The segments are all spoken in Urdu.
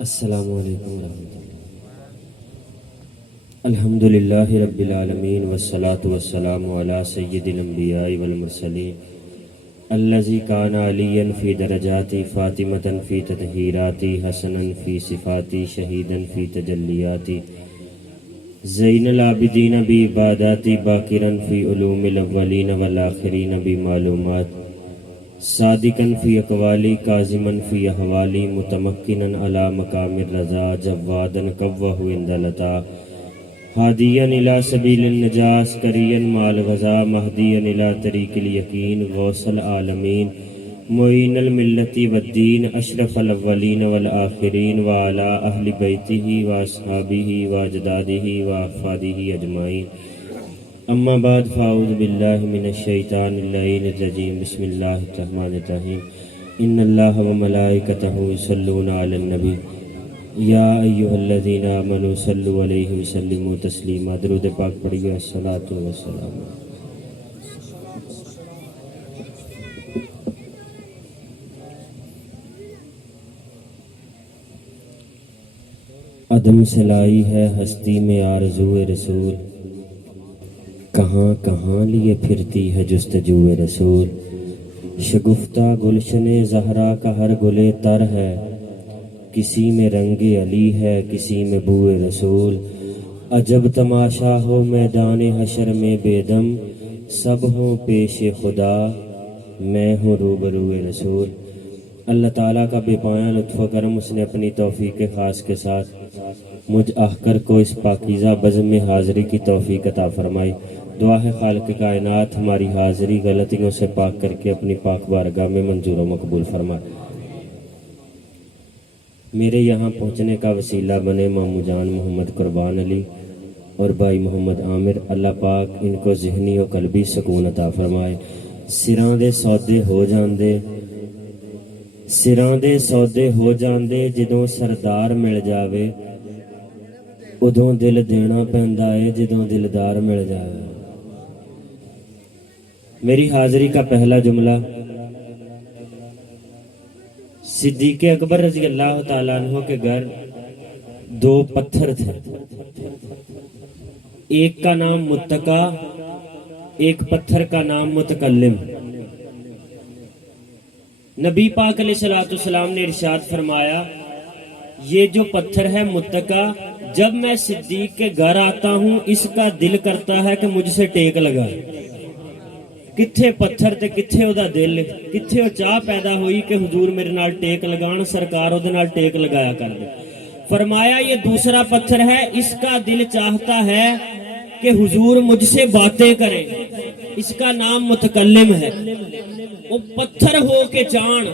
السلام علیکم ورحمۃ اللہ۔ الحمدللہ رب العالمین والصلاة والسلام علی سید الانبیاء والمرسلین الذی کان علیا فی درجاتی فاطمۃ فی تطہیراتی حسنا فی صفاتی شہیدا فی تجلیاتی زین العابدین بعباداتی باکرا فی علوم الاولین والآخرین بمعلومات صادقاً فی اقوالی کاظماً فی احوالی متمکناً علی مقام الرضا جواداً قوہ عند العطا ہادیاً الی سبیل النجاة عسکریاً مع الغزا مہدیاً الی طریق الیقین غوث العالمین معین الملت والدین اشرف الاولین والآخرین وعلی اہل بیتہ واصحابہ واجدادہ واحفادہ اجمعین۔ اما بعد فاعوذ باللہ من الشیطان اللعین الرجیم بسم اللہ الرحمن الرحیم ان اللہ وملائکتہ یصلون علی النبی یا ایہا الذین آمنوا صلوا علیہ وسلموا تسلیما۔ درود پاک پڑھیے۔ الصلاۃ والسلام۔ عدم سے لائی ہے ہستی میں آرزو رسول، کہاں کہاں لیے پھرتی ہے جستجو رسول۔ شگفتہ گلشن زہرا کا ہر گلے تر ہے، کسی میں رنگ علی ہے کسی میں بو رسول۔ عجب تماشا ہو میدان حشر میں بے دم، سب ہوں پیش خدا میں ہوں روبرو رسول۔ اللہ تعالیٰ کا بے پایاں لطف و کرم، اس نے اپنی توفیق خاص کے ساتھ مجھ آخر کو اس پاکیزہ بزم میں حاضری کی توفیق عطا فرمائی۔ دعا ہے خالق کائنات ہماری حاضری غلطیوں سے پاک کر کے اپنی پاک بارگاہ میں منظور و مقبول فرمائے۔ میرے یہاں پہنچنے کا وسیلہ بنے مامو جان محمد قربان علی اور بھائی محمد عامر، اللہ پاک ان کو ذہنی و قلبی سکون عطا فرمائے۔ سراں دے سودے ہو جاندے، سراں دے سودے ہو جاندے، جدوں سردار مل جاوے ادوں دل دینا پیندا ہے جدوں دلدار مل جاوے۔ میری حاضری کا پہلا جملہ، صدیق اکبر رضی اللہ تعالیٰ عنہ کے گھر دو پتھر تھے، ایک کا نام متقی، ایک پتھر کا نام متکلم۔ نبی پاک علیہ السلام نے ارشاد فرمایا، یہ جو پتھر ہے متقی، جب میں صدیق کے گھر آتا ہوں اس کا دل کرتا ہے کہ مجھ سے ٹیک لگائے۔ کتھے پتھر تے کتھے او دا دل، کتھے او چاہ پیدا ہوئی کہ حضور میرے نال ٹیک لگان، سرکار او دے نال ٹیک لگایا کر دے۔ فرمایا یہ دوسرا پتھر ہے، اس کا دل چاہتا ہے کہ حضور مجھ سے باتیں کریں، اس کا نام متکلم ہے۔ وہ پتھر ہو کے جان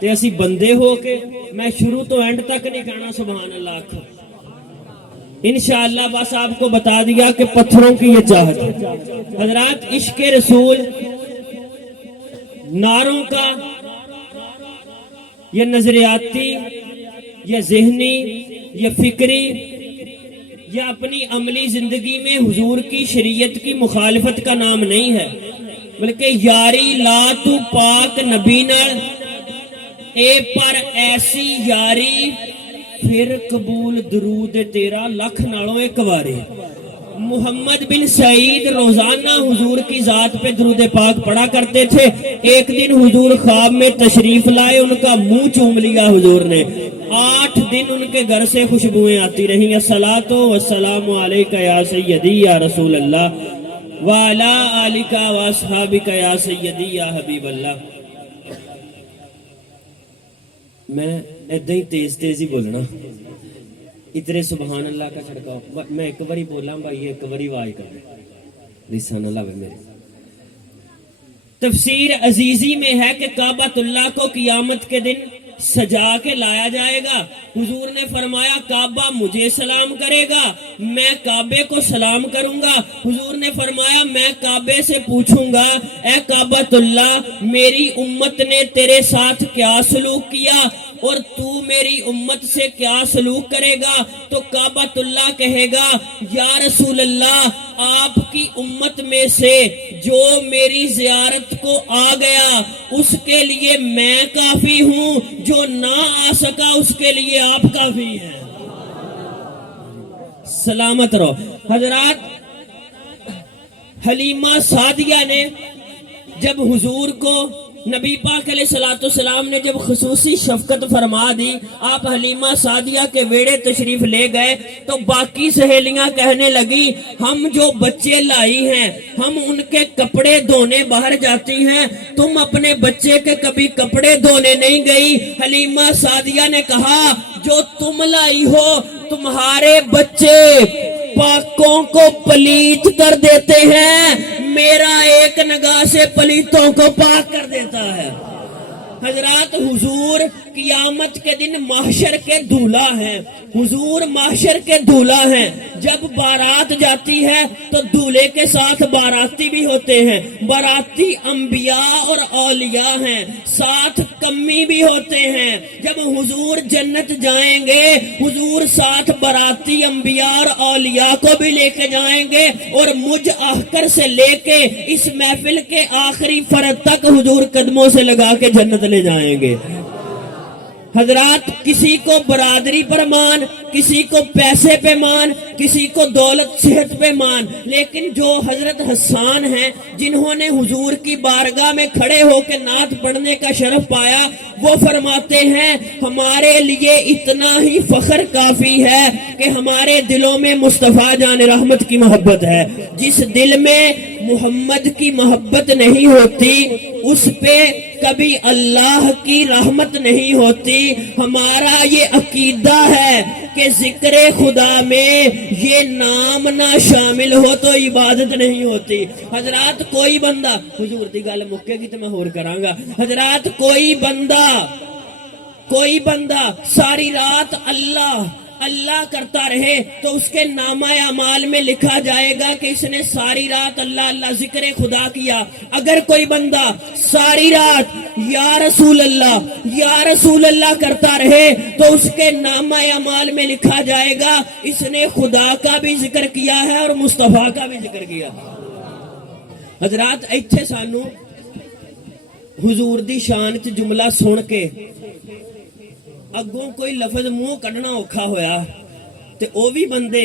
تے اسی بندے ہو کے، میں شروع تو اینڈ تک نہیں کہنا سبحان اللہ آکھو، انشاءاللہ بس آپ کو بتا دیا کہ پتھروں کی یہ چاہت ہے۔ حضرات، عشق رسول نعروں کا یا نظریاتی یا ذہنی یا فکری یا اپنی عملی زندگی میں حضور کی شریعت کی مخالفت کا نام نہیں ہے، بلکہ یاری لا تو پاک نبی نال اے پر ایسی یاری پھر قبول درود تیرا لکھ نالوں ایک واری۔ محمد بن سعید روزانہ حضور کی ذات پہ درود پاک پڑھا کرتے تھے۔ ایک دن حضور خواب میں تشریف لائے، ان کا منہ چوم لیا حضور نے، 8 دن ان کے گھر سے خوشبوئیں آتی رہیں۔ الصلاۃ والسلام علیک یا سیدی یا رسول اللہ وعلی آلک واصحابک یا سیدی یا حبیب اللہ۔ میں ایدہ ہی تیز تیز ہی بولنا، اتنے سبحان اللہ کا چھڑکاؤ، میں ایک باری بولا بھائی ایک باری آواز کر رسا نہ لاوے میرے۔ تفسیر عزیزی میں ہے کہ کعبۃ اللہ کو قیامت کے دن سجا کے لایا جائے گا۔ حضور نے فرمایا کعبہ مجھے سلام کرے گا، میں کعبے کو سلام کروں گا۔ حضور نے فرمایا میں کعبے سے پوچھوں گا، اے کعبۃ اللہ میری امت نے تیرے ساتھ کیا سلوک کیا؟ اور تو میری امت سے کیا سلوک کرے گا؟ تو کعبۃ اللہ کہے گا یا رسول اللہ آپ کی امت میں سے جو میری زیارت کو آ گیا اس کے لیے میں کافی ہوں، جو نہ آ سکا اس کے لیے آپ کافی ہیں۔ سلامت رہو حضرات۔ حلیمہ سعدیہ نے جب حضور کو نبی پاک علیہ الصلوۃ والسلام نے جب خصوصی شفقت فرما دی، آپ حلیمہ سعدیہ کے ویڑے تشریف لے گئے تو باقی سہیلیاں کہنے لگی ہم جو بچے لائی ہیں ہم ان کے کپڑے دھونے باہر جاتی ہیں، تم اپنے بچے کے کبھی کپڑے دھونے نہیں گئی۔ حلیمہ سعدیہ نے کہا جو تم لائی ہو تمہارے بچے پاکوں کو پلیت کر دیتے ہیں، میرا ایک نگاہ سے پلیتوں کو پاک کر دیتا ہے۔ حضرات حضور قیامت کے دن محشر کے دولہا ہیں، حضور محشر کے دولہا ہیں۔ جب بارات جاتی ہے تو دولہے کے ساتھ باراتی بھی ہوتے ہیں، باراتی انبیاء اور اولیاء ہیں، ساتھ کمی بھی ہوتے ہیں۔ جب حضور جنت جائیں گے حضور ساتھ باراتی انبیاء اور اولیاء کو بھی لے کے جائیں گے، اور مجھ آخر سے لے کے اس محفل کے آخری فرد تک حضور قدموں سے لگا کے جنت لے جائیں گے۔ حضرات کسی کو برادری پر مان، کسی کو پیسے پہ مان، کسی کو دولت صحت پہ مان، لیکن جو حضرت حسان ہیں جنہوں نے حضور کی بارگاہ میں کھڑے ہو کے نعت پڑھنے کا شرف پایا، وہ فرماتے ہیں ہمارے لیے اتنا ہی فخر کافی ہے کہ ہمارے دلوں میں مصطفیٰ جان رحمت کی محبت ہے۔ جس دل میں محمد کی محبت نہیں ہوتی اس پہ کبھی اللہ کی رحمت نہیں ہوتی۔ ہمارا یہ عقیدہ ہے کہ ذکر خدا میں یہ نام نہ شامل ہو تو عبادت نہیں ہوتی۔ حضرات کوئی بندہ، حضور دی گل مکے گی تو میں ہور کراں گا۔ حضرات کوئی بندہ ساری رات اللہ اللہ کرتا رہے تو اس کے نامہ اعمال میں لکھا جائے گا کہ اس نے ساری رات اللہ اللہ ذکر خدا کیا۔ اگر کوئی بندہ ساری رات یا رسول اللہ کرتا رہے تو اس کے نامہ اعمال میں لکھا جائے گا اس نے خدا کا بھی ذکر کیا ہے اور مصطفیٰ کا بھی ذکر کیا۔ حضرات ایتھے سانو حضور دی شان چ جملہ سن کے اگوں کوئی لفظ منہ کڈنا اوکھا ہویا تے او بھی بندے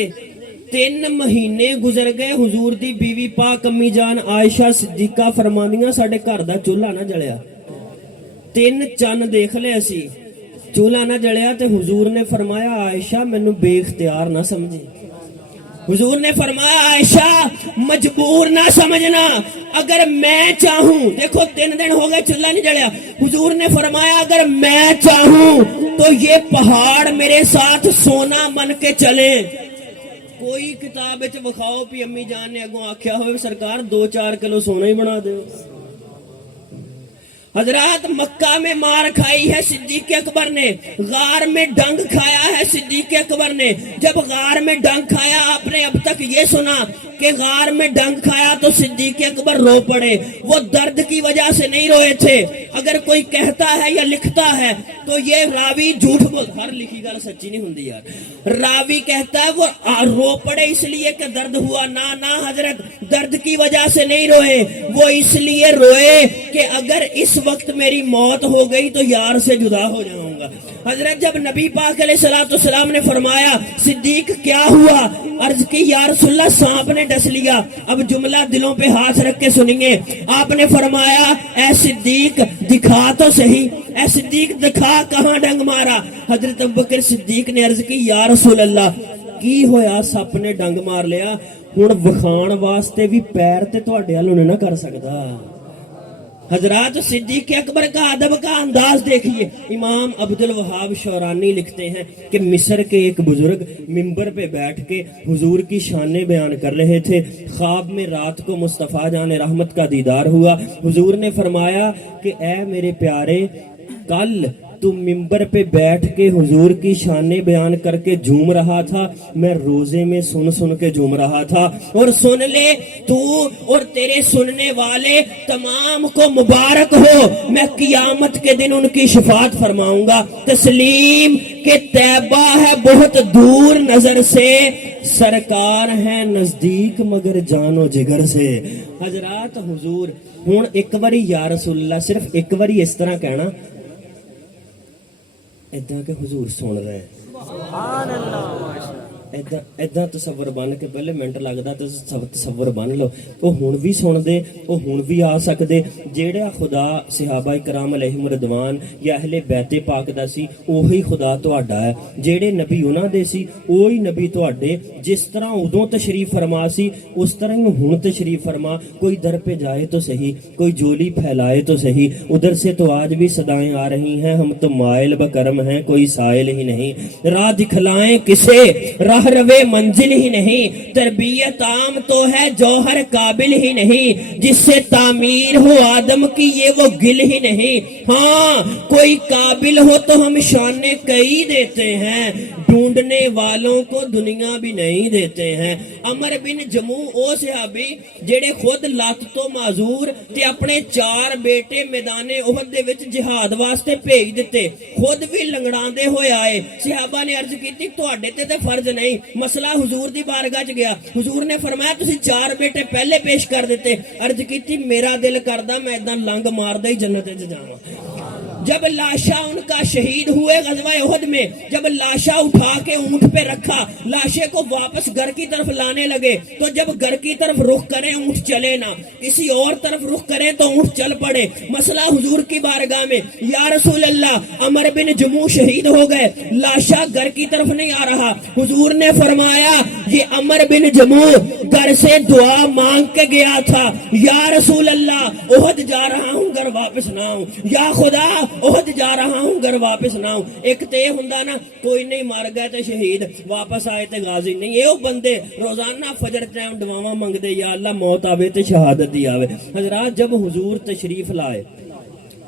3 مہینے گزر گئے حضور دی بیوی پاک امی جان عائشہ صدیقہ فرماندیاں ساڈے گھر دا چولہا نہ جلیا، 3 چن دیکھ لے اسی چولہا نہ جلیا تے حضور نے فرمایا عائشہ مینوں بے اختیار نہ سمجھی۔ حضور نے فرمایا عائشہ مجبور نہ سمجھنا، اگر میں چاہوں، دیکھو 3 دن ہو گئے چولہا نہیں جلیا، حضور نے فرمایا اگر میں چاہوں تو یہ پہاڑ میرے ساتھ سونا بن کے چلے۔ کوئی کتاب وچ بخاؤ پی امی جان نے اگوں آکھیا ہوئے سرکار 2-4 کلو سونا ہی بنا دے۔ حضرات مکہ میں مار کھائی ہے صدیق اکبر نے، غار میں ڈنگ کھایا ہے صدیق اکبر نے۔ جب غار میں ڈنگ کھایا آپ نے اب تک یہ سنا کہ غار میں ڈنگ کھایا تو صدیق اکبر رو پڑے، وہ درد کی وجہ سے نہیں روئے تھے۔ اگر کوئی کہتا ہے یا لکھتا ہے تو یہ راوی جھوٹ بول، ہر لکھی گل سچی نہیں ہوندی یار۔ راوی کہتا ہے وہ رو پڑے اس لیے کہ درد ہوا، نہ حضرت درد کی وجہ سے نہیں روئے، وہ اس لیے روئے کہ اگر اس وقت میری موت ہو گئی تو یار سے جدا ہو جاؤں گا۔ حضرت جب نبی پاک علیہ الصلوۃ والسلام نے فرمایا صدیق کیا ہوا، عرض کی یا رسول اللہ سانپ نے ڈس لیا۔ اب جملہ دلوں پہ ہاتھ رکھ کے سنیے، آپ نے فرمایا اے صدیق دکھا تو صحیح، اے صدیق دکھا کہاں ڈنگ مارا۔ حضرت ابوبکر صدیق نے عرض کی یا رسول اللہ کی ہویا سپ نے ڈنگ مار لیا، ہن وکھان واسطے بھی پیر تے تواڈے ال نہ کر سکدا۔ حضرات صدیق اکبر کا ادب کا انداز دیکھیے۔ امام عبد الوہاب شورانی لکھتے ہیں کہ مصر کے ایک بزرگ منبر پہ بیٹھ کے حضور کی شانیں بیان کر رہے تھے، خواب میں رات کو مصطفیٰ جان رحمت کا دیدار ہوا۔ حضور نے فرمایا کہ اے میرے پیارے کل تو ممبر پہ بیٹھ کے حضور کی شانیں بیان کر کے جھوم رہا تھا، میں روزے میں سن سن کے جھوم رہا تھا۔ اور سن لے تو اور تیرے سننے والے تمام کو مبارک ہو، میں قیامت کے دن ان کی شفاعت فرماؤں گا۔ تسلیم کہ طیبہ ہے بہت دور نظر سے، سرکار ہے نزدیک مگر جان و جگر سے۔ حضرات حضور ہوں ایک باری یا رسول اللہ صرف ایک باری اس طرح کہنا ایداں کہ حضور سن رہے ہیں، سبحان اللہ، ایداں تصور بن کے پہلے منٹ لگدا تے تصور بن لو، او ہن بھی سن دے، او ہن بھی آ سکدے۔ جیڑا خدا صحابہ کرام علیہم رضوان یا اہل بیت پاک دا سی اوہی خدا تہاڈا ہے، جیڑے نبی انہاں دے سی اوہی نبی تہاڈے۔ جس طرح ادوں تشریف فرما سی اس طرح ہی ہن تشریف فرما۔ کوئی در پہ جائے تو صحیح، کوئی جولی پھیلائے تو صحیح، ادھر سے تو آج بھی صدائیں آ رہی ہیں، ہم تو مائل بکرم ہیں کوئی سائل ہی نہیں، راہ دکھلائیں کسے راہ روے منزل ہی نہیں، تربیت عام تو ہے جوہر قابل ہی نہیں، جس سے تعمیر ہو آدم کی یہ وہ گل ہی نہیں۔ ہاں کوئی قابل ہو تو ہم شانے کئی دیتے ہیں، ڈھونڈنے والوں کو دنیا بھی نہیں دیتے ہیں۔ عمر بن جموح او صحابی جڑے خود لات تو معذور تے اپنے 4 بیٹے میدان احد دے وچ جہاد واسطے بھیج دتے، خود بھی لنگڑاندے ہوئے آئے۔ صحابہ نے عرض کیتی تواڈے تے فرض نہیں، مسئلہ حضور دی بارگاہ چ گیا، حضور نے فرمایا تسی 4 بیٹے پہلے پیش کر دیتے۔ عرض کیتی میرا دل کردا میں اداں لنگ ماردا ہی جنت وچ جاواں۔ جب لاشا ان کا شہید ہوئے غزوہ احد میں، جب لاشا اٹھا کے اونٹ پہ رکھا، لاشے کو واپس گھر کی طرف لانے لگے تو جب گھر کی طرف رخ کریں اونٹ چلے نہ، کسی اور طرف رخ کریں تو اونٹ چل پڑے۔ مسئلہ حضور کی بارگاہ میں، یا رسول اللہ عمر بن جموح شہید ہو گئے، لاشا گھر کی طرف نہیں آ رہا۔ حضور نے فرمایا یہ عمر بن جموح گھر سے دعا مانگ کے گیا تھا، یا رسول اللہ احد جا رہا ہوں گھر واپس نہ آؤں، یا خدا احد جا رہا ہوں گھر واپس نہ آؤں۔ ایک تے ہوندا نا کوئی نہیں مر گئے تے شہید، واپس آئے تے غازی نہیں، یہ بندے روزانہ فجر ٹائم دعاواں منگدے یا اللہ موت آوے تے شہادت دی آوے۔ حضرات جب حضور تشریف لائے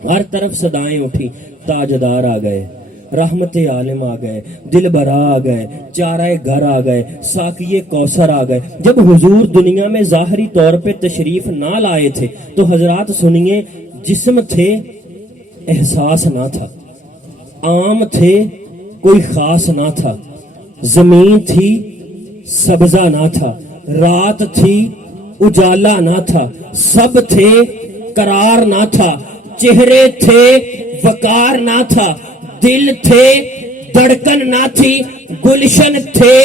ہر طرف صدائیں اٹھی، تاجدار آ گئے، رحمت عالم آ گئے، دل برا آ گئے، چارہ گھر آ گئے، ساقی کوثر آ گئے۔ جب حضور دنیا میں ظاہری طور پہ تشریف نہ لائے تھے تو حضرات سنیے، جسم تھے احساس نہ تھا، عام تھے کوئی خاص نہ تھا، زمین تھی سبزہ نہ تھا، رات تھی اجالا نہ تھا، سب تھے قرار نہ تھا، چہرے تھے وقار نہ تھا، دل تھے دھڑکن نہ تھی، گلشن تھے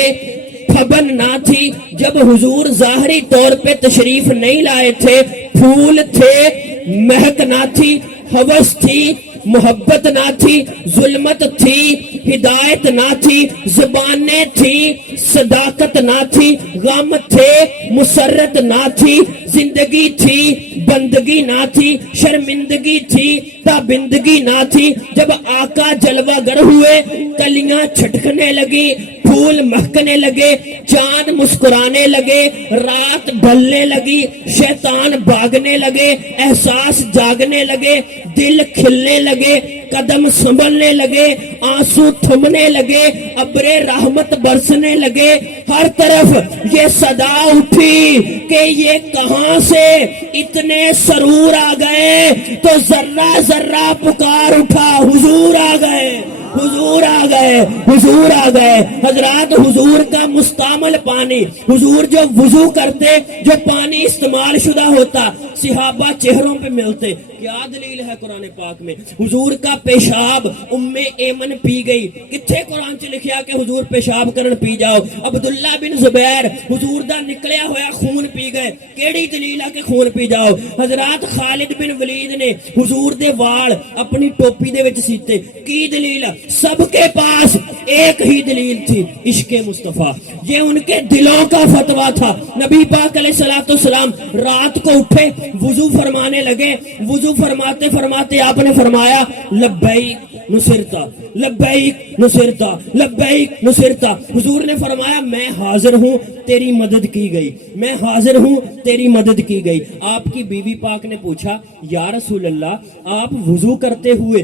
پھبن نہ تھی۔ جب حضور ظاہری طور پہ تشریف نہیں لائے تھے، پھول تھے مہک نہ تھی، ہوس تھی محبت نہ تھی، ظلمت تھی ہدایت نہ تھی، زبانیں تھی صداقت نہ تھی، غم تھے مسرت نہ تھی، زندگی تھی بندگی نہ تھی، شرمندگی تھی تابندگی نہ تھی۔ جب آقا جلوہ گر ہوئے کلیاں چھٹکنے لگی، پھول مہکنے لگے، چاند مسکرانے لگے، رات ڈھلنے لگی، شیطان بھاگنے لگے، احساس جاگنے لگے، دل کھلنے لگے، قدم سنبھلنے لگے، آنسو تھمنے لگے، ابر رحمت برسنے لگے۔ ہر طرف یہ صدا اٹھی کہ یہ کہاں سے اتنے سرور آ گئے، تو ذرہ ذرہ پکار اٹھا حضور آ گئے، حضور آ گئے، حضور آ گئے۔ حضرات حضور کا مستعمل پانی، حضور جو وضو کرتے، جو پانی استعمال شدہ ہوتا، صحابہ چہروں پہ ملتے۔ کیا دلیل ہے قرآن پاک میں؟ حضور کا پیشاب ام ایمن پی گئی، کتھے قرآن چ لکھیا کہ حضور پیشاب کرن پی جاؤ؟ عبداللہ بن زبیر حضور دا نکلیا ہویا خون پی گئے، کیڑی دلیل ہے کہ خون پی جاؤ؟ حضرات خالد بن ولید نے حضور دے وال اپنی ٹوپی دے وچ سیتے، کی دلیل؟ سب کے پاس ایک ہی دلیل تھی، عشق مصطفیٰ۔ یہ ان کے دلوں کا فتویٰ تھا۔ نبی پاک علیہ الصلوۃ والسلام رات کو اٹھے، وضو فرمانے لگے، وضو فرماتے فرماتے آپ نے فرمایا لبیک نصرتا لبیک نصرتا لبیک نصرتا۔ حضور نے فرمایا میں حاضر ہوں تیری مدد کی گئی، میں حاضر ہوں تیری مدد کی گئی۔ آپ کی بیوی پاک نے پوچھا یا رسول اللہ آپ وضو کرتے ہوئے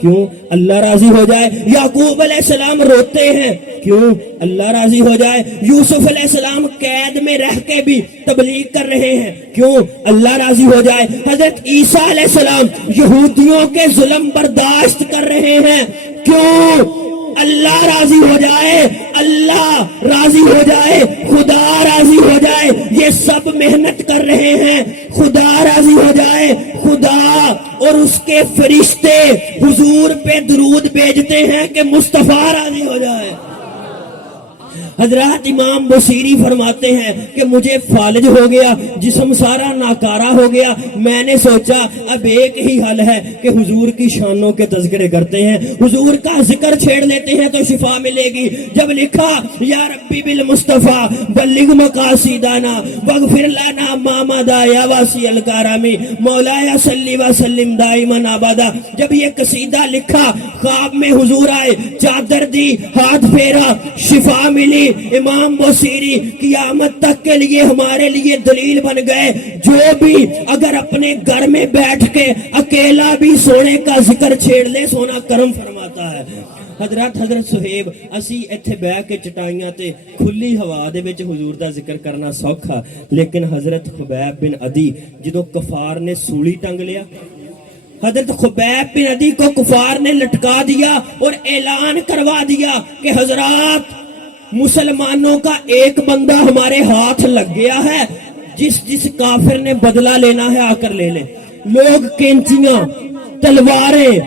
کیوں؟ اللہ راضی ہو جائے۔ یعقوب علیہ السلام روتے ہیں، کیوں؟ اللہ راضی ہو جائے۔ یوسف علیہ السلام قید میں رہ کے بھی تبلیغ کر رہے ہیں، کیوں؟ اللہ راضی ہو جائے۔ حضرت عیسیٰ علیہ السلام یہودیوں کے ظلم برداشت کر رہے ہیں، کیوں؟ اللہ راضی ہو جائے، اللہ راضی ہو جائے، خدا راضی ہو جائے۔ یہ سب محنت کر رہے ہیں، خدا راضی ہو جائے۔ خدا اور اس کے فرشتے حضور پہ درود بھیجتے ہیں کہ مصطفیٰ راضی ہو جائے۔ حضرات امام بصیری فرماتے ہیں کہ مجھے فالج ہو گیا، جسم سارا ناکارہ ہو گیا، میں نے سوچا اب ایک ہی حل ہے کہ حضور کی شانوں کے تذکرے کرتے ہیں، حضور کا ذکر چھیڑ لیتے ہیں تو شفا ملے گی۔ جب لکھا یا ربی بالمصطفیٰ بلغ مقاصدنا واغفر لنا ما مضى یا واسع الکرم مولایا صلی وسلم دائما ابدا، جب یہ قصیدہ لکھا خواب میں حضور آئے، چادر دی، ہاتھ پھیرا، شفا ملی۔ امام بصیری قیامت تک کے لیے ہمارے لیے دلیل بن گئے، جو بھی اگر اپنے گھر میں بیٹھ کے اکیلا بھی سونے کا ذکر چھیڑ لے سونا کرم فرماتا ہے۔ حضرت صہیب اسی ایتھے بیٹھ کے چٹائیاں تے کھلی ہوا دے وچ حضور دا ذکر کرنا سوکھا، لیکن حضرت خبیب بن عدی جدوں کفار نے سولی ٹنگ لیا، حضرت خبیب بن عدی کو کفار نے لٹکا دیا اور اعلان کروا دیا کہ حضرات مسلمانوں کا ایک بندہ ہمارے ہاتھ لگ گیا ہے، جس کافر نے بدلہ لینا ہے آ کر لے لے۔ لوگ کینچیاں، تلواریں،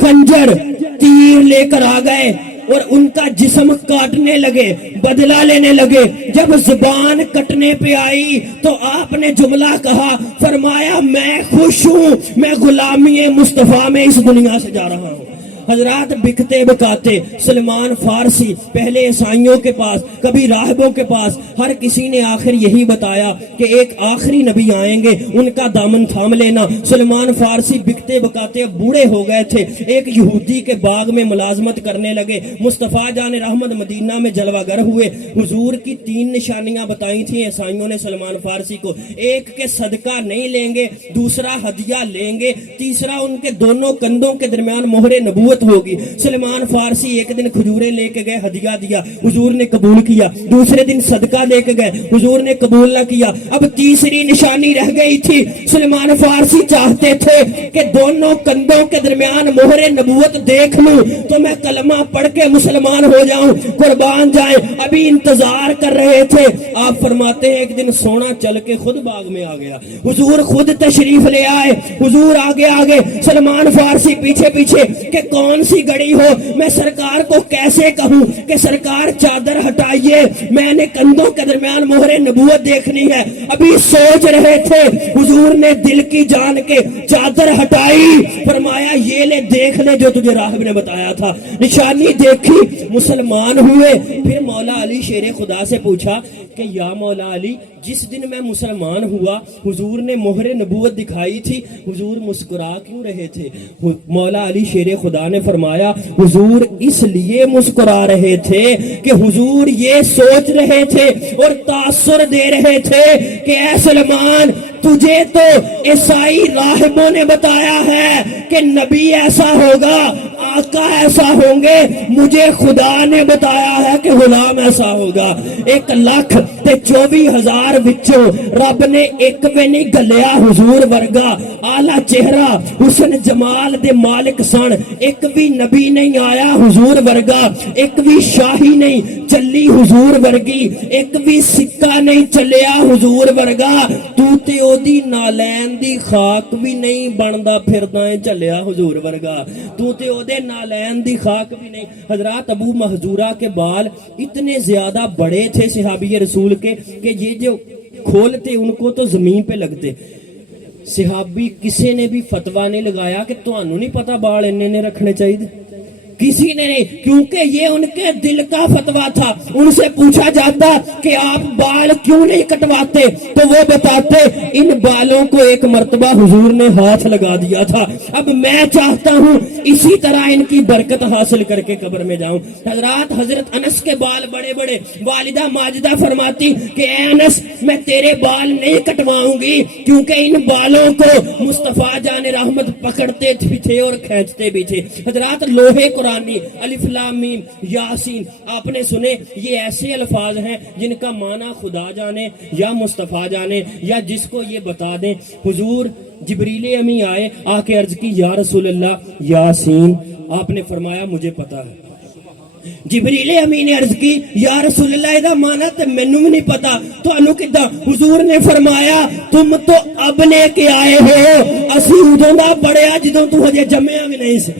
خنجر، تیر لے کر آ گئے اور ان کا جسم کاٹنے لگے، بدلہ لینے لگے۔ جب زبان کٹنے پہ آئی تو آپ نے جملہ کہا، فرمایا میں خوش ہوں، میں غلامی مصطفیٰ میں اس دنیا سے جا رہا ہوں۔ حضرات بکتے بکاتے سلمان فارسی پہلے عیسائیوں کے پاس، کبھی راہبوں کے پاس، ہر کسی نے آخر یہی بتایا کہ ایک آخری نبی آئیں گے، ان کا دامن تھام لینا۔ سلمان فارسی بکتے بکاتے بوڑھے ہو گئے تھے، ایک یہودی کے باغ میں ملازمت کرنے لگے۔ مصطفیٰ جان رحمت مدینہ میں جلوہ گر ہوئے، حضور کی 3 نشانیاں بتائی تھیں عیسائیوں نے سلمان فارسی کو، ایک کے صدقہ نہیں لیں گے، دوسرا ہدیہ لیں گے، تیسرا ان کے دونوں کندھوں کے درمیان مہر نبوت ہوگی۔ سلمان فارسی ایک دن کھجوریں لے کے گئے، ہدیہ دیا، حضور نے قبول کیا۔ دوسرے دن صدقہ لے کے گئے، حضور نے قبول نہ کیا۔ اب تیسری نشانی رہ گئی تھی، سلمان فارسی چاہتے تھے کہ دونوں کندھوں کے درمیان مہر نبوت دیکھ لوں تو میں کلمہ پڑھ کے مسلمان ہو جاؤں، قربان جائیں۔ ابھی انتظار کر رہے تھے، آپ فرماتے ہیں ایک دن سونا چل کے خود باغ میں آ گیا، حضور خود تشریف لے آئے، حضور آگے آگے، سلمان فارسی پیچھے پیچھے کہ کون سی گڑی ہو، میں سرکار کو کیسے کہوں کہ سرکار چادر ہٹائیے، میں نے کندھوں کے درمیان مہر نبوت دیکھنی ہے۔ ابھی سوچ رہے تھے، حضور نے دل کی جان کے چادر ہٹائی، فرمایا یہ لے دیکھ لے جو تجھے راہب نے بتایا تھا۔ نشانی دیکھی، مسلمان ہوئے۔ پھر مولا علی شیر خدا سے پوچھا کہ یا مولا علی، جس دن میں مسلمان ہوا حضور نے مہر نبوت دکھائی تھی، حضور مسکرا کیوں رہے تھے؟ مولا علی شیر خدا نے فرمایا حضور اس لیے مسکرا رہے تھے کہ حضور یہ سوچ رہے تھے اور تاثر دے رہے تھے کہ اے سلمان، تجھے تو عیسائی راہبوں نے بتایا ہے کہ نبی ایسا ہوگا، آقا ایسا ہوں گے، مجھے خدا نے بتایا ہے کہ غلام ایسا ہوگا۔ 1,24,000 وچوں رب نے ایک بھی نہیں گلیا حضور ورگا، آلہ چہرہ حسن جمال دے مالک سن، ایک بھی نبی نہیں آیا حضور ورگا، ایک بھی شاہی نہیں چلی حضور ورگی، ایک بھی سکہ نہیں چلیا حضور ورگا، تو تے او دی نالین دی خاک بھی نہیں بندا پھردا ہے چلیا حضور ورگا، تو تے او دے نالین دی خاک بھی نہیں۔ حضرات ابو محذورہ کے بال اتنے زیادہ بڑے تھے صحابی رسول کے کہ یہ جو کھولتے ان کو تو زمین پہ لگتے۔ صحابی کسی نے بھی فتویٰ نہیں لگایا کہ تانوں نہیں پتا بال اننے نے رکھنے چاہیے، کسی نے نہیں, کیونکہ یہ ان کے دل کا فتوا تھا. ان سے پوچھا جاتا کہ آپ بال کیوں نہیں کٹواتے, تو وہ بتاتے ان بالوں کو ایک مرتبہ حضور نے ہاتھ لگا دیا تھا, اب میں چاہتا ہوں اسی طرح ان کی برکت حاصل کر کے قبر میں جاؤں. حضرات, حضرت انس کے بال بڑے بڑے. والدہ ماجدہ فرماتی کہ اے انس, میں تیرے بال نہیں کٹواؤں گی, کیونکہ ان بالوں کو مصطفیٰ جان رحمت پکڑتے تھے اور کھینچتے بھی تھے. حضرات, لوہے قرآنی, الف لام میم یاسین, آپ نے سنے, یہ ایسے الفاظ ہیں جن کا معنی خدا جانے یا مصطفیٰ جانے یا جس کو یہ بتا دیں. حضور جبریل امی آئے, آ کے عرض کی یا رسول اللہ یاسین. آپ نے فرمایا مجھے پتا ہے. جبریل امی نے عرض کی یا رسول اللہ دا مانا تے مینوں بھی نہیں پتا, تانوں کیداں؟ حضور نے فرمایا تم تو اب لے کے آئے ہو, اسی ادوں دا پڑھیا جدوں تو ہجے جمعیا بھی نہیں سی.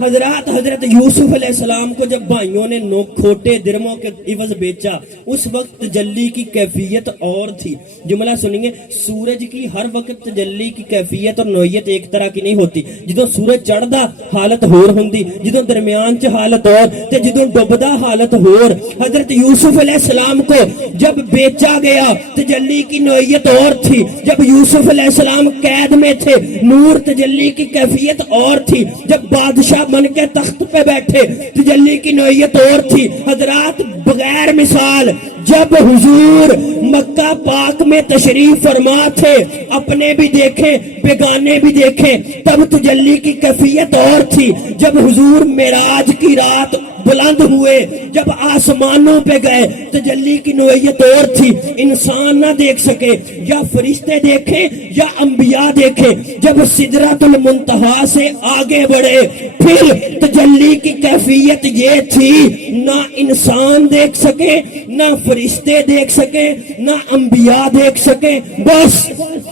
حضرات, حضرت یوسف علیہ السلام کو جب بھائیوں نے کھوٹے درموں کے عوض بیچا, اس وقت تجلی کی کیفیت اور تھی. جملہ سنیے, سورج کی ہر وقت تجلی کی کیفیت اور نوعیت ایک طرح کی نہیں ہوتی. جدوں سورج چڑھدا حالت ہور ہوندی, جدوں درمیان چ حالت اور, تے جدوں ڈوبدا حالت ہور. حضرت یوسف علیہ السلام کو جب بیچا گیا تجلی کی نوعیت اور تھی. جب یوسف علیہ السلام قید میں تھے, نور تجلی کی کیفیت اور تھی. جب بادشاہ بن کے تخت پہ بیٹھے, تجلی کی نوعیت اور تھی. حضرات, بغیر مثال جب حضور مکہ پاک میں تشریف فرما تھے, اپنے بھی دیکھیں بیگانے بھی دیکھیں, تب تجلی کی کیفیت اور تھی. جب حضور معراج کی رات بلند ہوئے, جب آسمانوں پہ گئے, تجلی کی نوعیت اور تھی. انسان نہ دیکھ سکے, یا فرشتے دیکھیں یا انبیاء دیکھیں. جب سدرۃ المنتہا سے آگے بڑھے, پھر تجلی کی کیفیت یہ تھی, نہ انسان دیکھ سکے, نہ فرشتے دیکھ سکے, نہ انبیاء دیکھ سکے, بس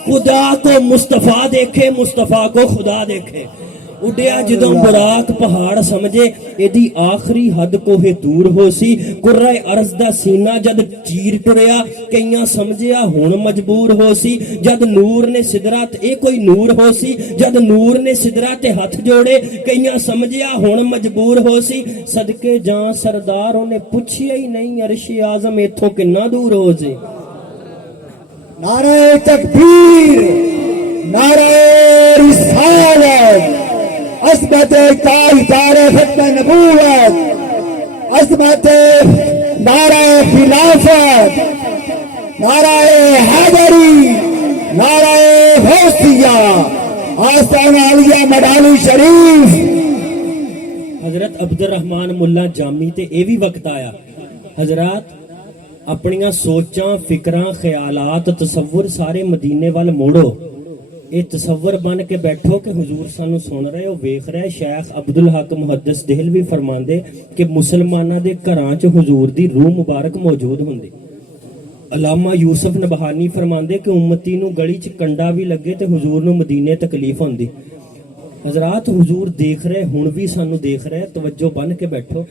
خدا کو مصطفیٰ دیکھے, مصطفیٰ کو خدا دیکھے. اڈیا جدوں براق پہاڑ سمجھے, ایدی آخری حد کوہ دور ہو سی. قرہ ارض دا سینہ جد چیر ٹریا, کئیاں سمجھیا ہن مجبور ہو سی. جد نور نے سدرات, اے کوئی نور ہو سی, جد نور نے سدرات ہاتھ جوڑے, کئیاں سمجھیا ہن مجبور ہو سی. صدقے جاں سرداروں نے پوچھیا ہی نہیں عرش اعظم ایتھوں کنا دور ہو سی. نعرہ تکبیر, نعرہ رسالت, عظمت تاجدار ختم نبوت, عظمت نعرہ خلافت, نعرہ حیدری, نعرہ غوثیہ, آستانہ عالیہ مدانی شریف. حضرت عبد الرحمان ملا جامی تے اے بھی وقت آیا. حضرات, اپنیاں سوچاں, فکراں, خیالات, تصور سارے مدینے وال موڑو. یہ تصور بن کے بیٹھو کہ حضور سانو سن رہے ہو, ویکھ رہے. شیخ عبدالحق محدث دہلوی فرماندے کہ مسلماناں دے گھراں چ حضور دی روح مبارک موجود ہوندی. علامہ یوسف نبہانی فرماندے کہ امتی نو گلی چ کنڈا بھی لگے تے حضور نو مدینے تکلیف ہوندی. حضرات, حضور دیکھ رہے, ہن بھی سانو دیکھ رہے, توجہ بن کے بیٹھو.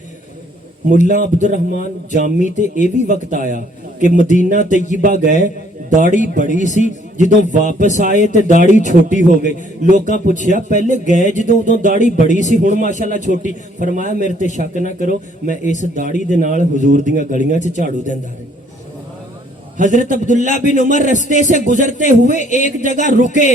ملا عبد الرحمان جامی تے اے بھی وقت آیا کہ مدینہ طیبہ گئے, داڑھی بڑی سی, جدوں واپس آئے تے داڑھی چھوٹی ہو گئی. لوکاں پوچھیا پہلے گئے جدوں ادوں داڑھی بڑی سی, ہن ماشاءاللہ چھوٹی. فرمایا میرے تے شک نہ کرو, میں اس داڑھی دے نال حضور دیاں گلیاں چ جھاڑو دیندا رہا. حضرت عبداللہ بن عمر رستے سے گزرتے ہوئے ایک جگہ رکے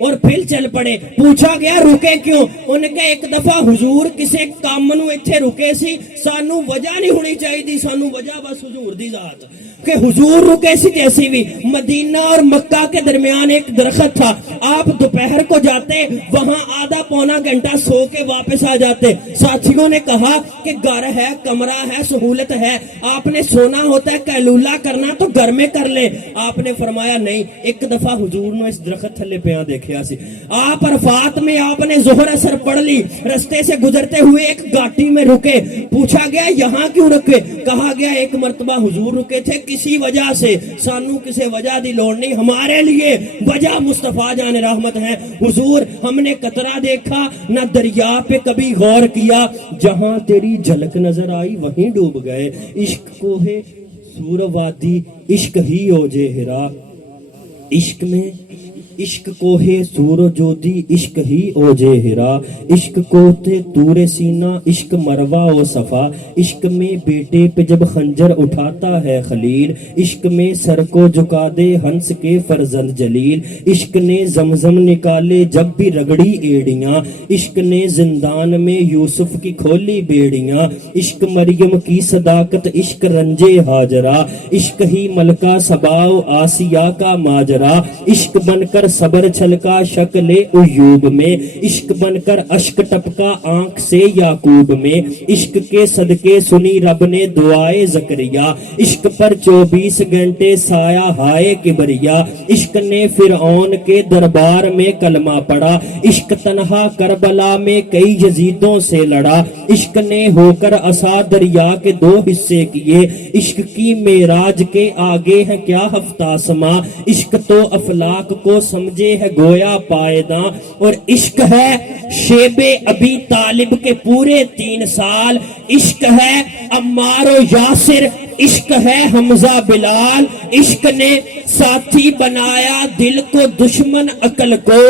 اور پھر چل پڑے. پوچھا گیا رکے کیوں؟ انہوں نے کہا ایک دفعہ حضور کسے کام نو ایتھے رکے سی, سانو وجہ نہیں ہونی چاہیے, سانو وجہ بس حضور دی ذات. کہ حضور رکے سی جیسی بھی. مدینہ اور مکہ کے درمیان ایک درخت تھا, آپ دوپہر کو جاتے, وہاں آدھا پونا گھنٹہ سو کے واپس آ جاتے. ساتھیوں نے کہا کہ گھر ہے, کمرہ ہے, سہولت ہے, آپ نے سونا ہوتا ہے, قیلولہ کرنا تو گھر میں کر لیں. آپ نے فرمایا نہیں. ایک دفعہ حضور نے اس درخت تھلے پیاں دیکھیا سی. آپ عرفات میں آپ نے ظہر اثر پڑھ لی, رستے سے گزرتے ہوئے ایک گھاٹی میں رکے. پوچھا گیا یہاں کیوں رکے؟ کہا گیا ایک مرتبہ حضور رکے تھے کسی وجہ سے, سانو کسی وجہ دی لوڑ نہیں, ہمارے لیے وجہ مصطفیٰ جان رحمت ہے. حضور ہم نے قطرہ دیکھا نہ دریا پہ کبھی غور کیا, جہاں تیری جھلک نظر آئی وہیں ڈوب گئے. عشق کو ہے سور وادی, عشق ہی ہو جے ہرا, عشق میں عشق کو ہے سور و جودی عشق ہی اوجے ہرا عشق کو تے تور سینہ عشق مروا و صفا عشق میں بیٹے پہ جب خنجر اٹھاتا ہے خلیل عشق میں سر کو جھکا دے ہنس کے فرزند جلیل عشق نے زمزم نکالے جب بھی رگڑی ایڑیاں عشق نے زندان میں یوسف کی کھولی بیڑیاں عشق مریم کی صداقت عشق رنجے ہاجرہ عشق ہی ملکہ سبا و آسیہ کا ماجرا عشق بن کر صبر چھلکا شکل ایوب میں عشق بن کر اشک ٹپکا آنکھ سے یعقوب میں عشق کے صدقے سنی رب نے دعائے زکریا عشق پر 24 گھنٹے سایہ ہائے کبریا عشق نے فرعون کے دربار میں کلمہ پڑھا عشق تنہا کربلا میں کئی یزیدوں سے لڑا عشق نے ہو کر عصا دریا کے 2 حصے کیے عشق کی معراج کے آگے ہے کیا ہفتہ سما عشق تو افلاک کو سمجھے ہے گویا پائیداں اور عشق ہے شیب ابی طالب کے پورے 3 سال عشق ہے عمار و یاسر عشق ہے حمزہ بلال عشق نے ساتھی بنایا دل کو دشمن عقل کو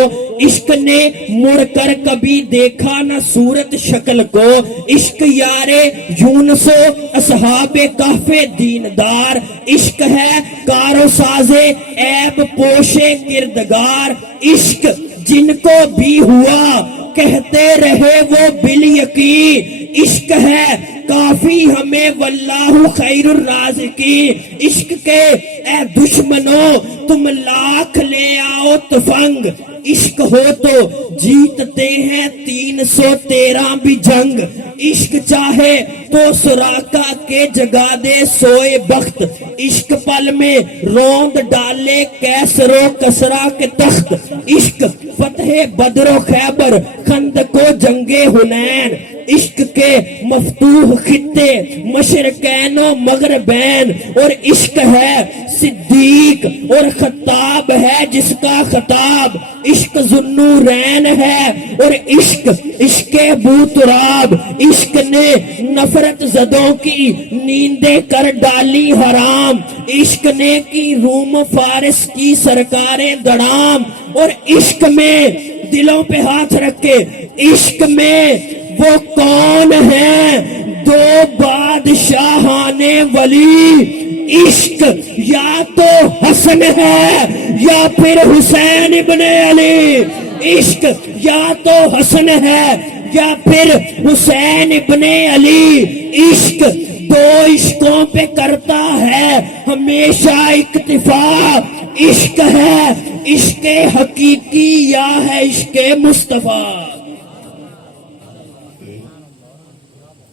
عشق نے مڑ کر کبھی دیکھا نہ صورت شکل کو عشق یارے یونس و اصحاب کہف دیندار عشق ہے کارو سازے عیب پوشے کردگار عشق جن کو بھی ہوا کہتے رہے وہ بالیقین عشق ہے کافی ہمیں واللہ خیر الرازقین عشق کے اے دشمنوں تم لاکھ لے آؤ تفنگ عشق ہو تو جیتتے ہیں 313 بھی جنگ عشق چاہے تو سراقہ کے جگا دے سوئے بخت عشق پل میں روند ڈالے کیسر و کسرا کے تخت عشق فتح بدر و خیبر خندق و جنگ حنین عشق کے مفتوح خطے مشرقین و مغربین اور عشق ہے صدیق اور خطاب ہے جس کا خطاب عشق ذوالنورین ہے اور عشق ابو تراب عشق نے نفرت زدوں کی نیندیں کر ڈالی حرام عشق نے کی روم فارس کی سرکاریں دڑام اور عشق میں دلوں پہ ہاتھ رکھ کے عشق میں وہ کون ہیں 2 بادشاہانے ولی عشق یا تو حسن ہے یا پھر حسین ابن علی عشق یا تو حسن ہے یا پھر حسین ابن علی عشق 2 عشقوں پہ کرتا ہے ہمیشہ اکتفا عشق ہے عشق حقیقی یا ہے عشق مصطفیٰ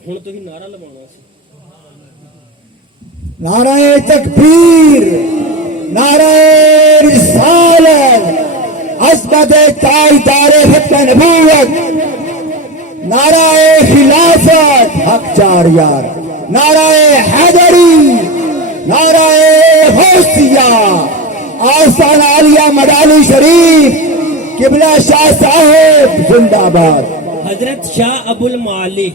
ہن تو ہی نعرہ لگانا سی نعرہ تکبیر نعرہ رسالت عظمت تاجدار ختم نبوت نعرہ خلافت حق جاریار نعرہ حیدری نعرہ غوثیہ آستان عالیہ مدالی شریف قبلہ شاہ صاحب زندہ باد حضرت شاہ ابو المعالی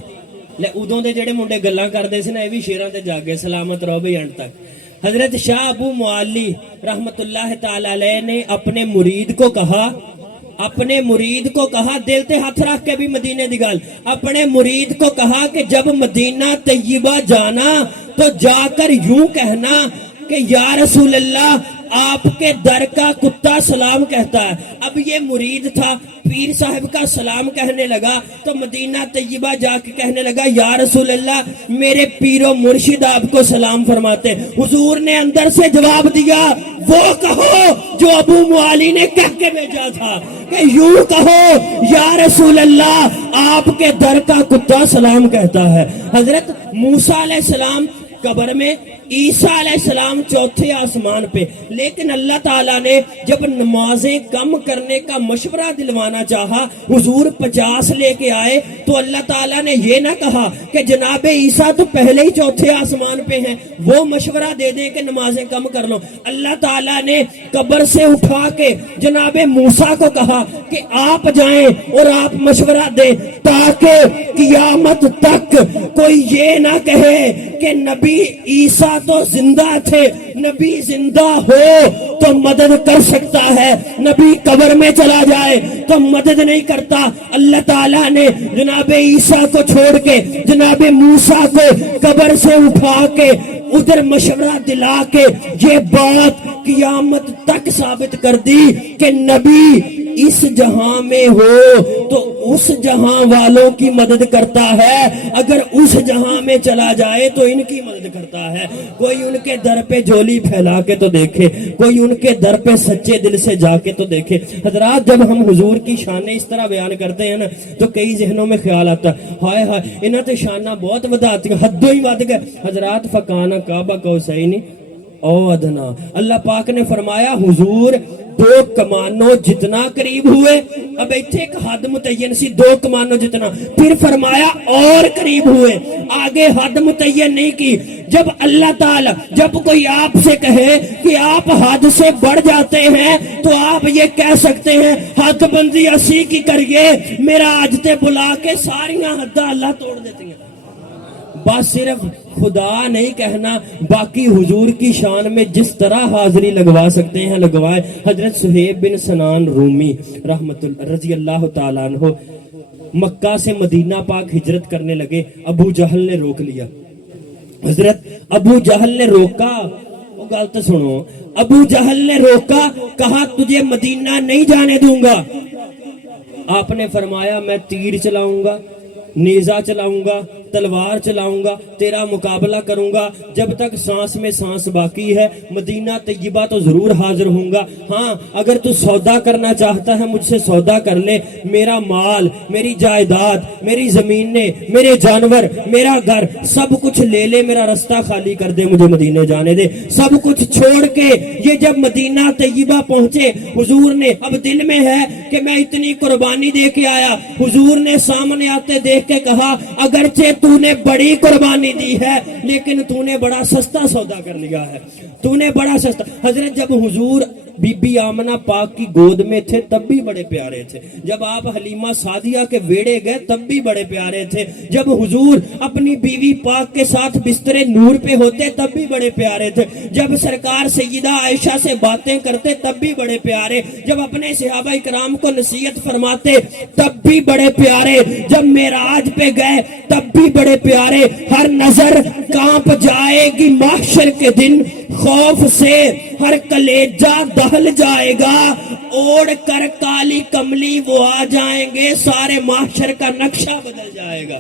لے ادوں دے جڑے منڈے گلاں کردے سی نا اے وی شیراں تے جاگے سلامت رہو بھئی انت تک حضرت شاہ ابو معالی رحمت اللہ تعالی علیہ نے اپنے مرید کو کہا دل تے ہاتھ رکھ کے بھی مدینے دی گل اپنے مرید کو کہا کہ جب مدینہ طیبہ جانا تو جا کر یوں کہنا کہ یا رسول اللہ آپ کے در کا کتا سلام کہتا ہے اب یہ مرید تھا پیر صاحب کا سلام کہنے لگا تو مدینہ طیبہ جا کے کہنے لگا یا رسول اللہ میرے پیر و مرشد آپ کو سلام فرماتے حضور نے اندر سے جواب دیا وہ کہو جو ابو معالی نے کہہ کے بھیجا تھا کہ یوں کہو یا رسول اللہ آپ کے در کا کتا سلام کہتا ہے حضرت موسیٰ علیہ السلام قبر میں عیسیٰ علیہ السلام 4تھے آسمان پہ لیکن اللہ تعالیٰ نے جب نمازیں کم کرنے کا مشورہ دلوانا چاہا حضور 50 لے کے آئے تو اللہ تعالیٰ نے یہ نہ کہا کہ جناب عیسیٰ تو پہلے ہی 4تھے آسمان پہ ہیں وہ مشورہ دے دیں کہ نمازیں کم کر لو اللہ تعالیٰ نے قبر سے اٹھا کے جناب موسیٰ کو کہا کہ آپ جائیں اور آپ مشورہ دیں تاکہ قیامت تک کوئی یہ نہ کہے کہ نبی عیسیٰ تو زندہ تھے نبی زندہ ہو تو مدد کر سکتا ہے، نبی قبر میں چلا جائے تو مدد نہیں کرتا۔ اللہ تعالیٰ نے جناب عیسیٰ کو چھوڑ کے جناب موسیٰ کو قبر سے اٹھا کے ادھر مشورہ دلا کے یہ بات قیامت تک ثابت کر دی کہ نبی اس جہاں میں ہو تو اس جہاں والوں کی مدد کرتا ہے، اگر اس جہاں میں چلا جائے تو ان کی مدد کرتا ہے۔ کوئی ان کے در پہ جھولی پھیلا کے تو دیکھے، کوئی ان کے در پہ سچے دل سے جا کے تو دیکھے۔ حضرات جب ہم حضور کی شانیں اس طرح بیان کرتے ہیں نا تو کئی ذہنوں میں خیال آتا ہے ہائے ہائے انہاں تے شانہ بہت وداتی حدوں ہی ود گئے۔ حضرات فکانہ کعبہ قوسین او ادنا، اللہ پاک نے فرمایا حضور 2 کمانوں جتنا قریب ہوئے، اب ایتھے ایک حد متعین سی 2 کمانوں جتنا، پھر فرمایا اور قریب ہوئے، آگے حد متعین نہیں کی۔ جب اللہ تعالی جب کوئی آپ سے کہے کہ آپ حد سے بڑھ جاتے ہیں تو آپ یہ کہہ سکتے ہیں حد بندی اسی کی کریے، میرا آجتے بلا کے ساریاں حداں اللہ توڑ دیتی ہیں۔ بس صرف خدا نہیں کہنا، باقی حضور کی شان میں جس طرح حاضری لگوا سکتے ہیں لگوائے۔ حضرت صہیب بن سنان رومی رحمت اللہ رضی اللہ تعالیٰ عنہ مکہ سے مدینہ پاک ہجرت کرنے لگے، ابو جہل نے روک لیا۔ حضرت ابو جہل نے روکا، وہ غلط سنو، ابو جہل نے روکا، کہا تجھے مدینہ نہیں جانے دوں گا۔ آپ نے فرمایا میں تیر چلاؤں گا، نیزہ چلاؤں گا، تلوار چلاؤں گا، تیرا مقابلہ کروں گا، جب تک سانس میں سانس باقی ہے مدینہ طیبہ تو ضرور حاضر ہوں گا۔ ہاں اگر تو سودا کرنا چاہتا ہے مجھ سے سودا کر لے، میرا مال، میری جائیداد، میری زمینیں، میرے جانور، میرا گھر سب کچھ لے لے، میرا رستہ خالی کر دے، مجھے مدینہ جانے دے۔ سب کچھ چھوڑ کے یہ جب مدینہ طیبہ پہنچے، حضور نے اب دل میں ہے کہ میں اتنی قربانی دے کے آیا، حضور نے سامنے آتے دیکھ کے کہا اگرچہ تو نے بڑی قربانی دی ہے لیکن تو نے بڑا سستا سودا کر لیا ہے، تو نے بڑا سستا۔ حضرت جب حضور بی بی آمنہ پاک کی گود میں تھے تب بھی بڑے پیارے تھے، جب آپ حلیمہ سعدیہ کے ویڑے گئے تب بھی بڑے پیارے تھے، جب حضور اپنی بیوی پاک کے ساتھ بستر نور پہ ہوتے تب بھی بڑے پیارے تھے، جب سرکار سیدہ عائشہ سے باتیں کرتے تب بھی بڑے پیارے، جب اپنے صحابہ کرام کو نصیحت فرماتے تب بھی بڑے پیارے، جب معراج پہ گئے تب بھی بڑے پیارے۔ ہر نظر کانپ جائے گی محشر کے دن خوف سے، ہر کلیجہ دہل جائے گا، اوڑھ کر کالی کملی وہ آ جائیں گے، سارے محشر کا نقشہ بدل جائے گا۔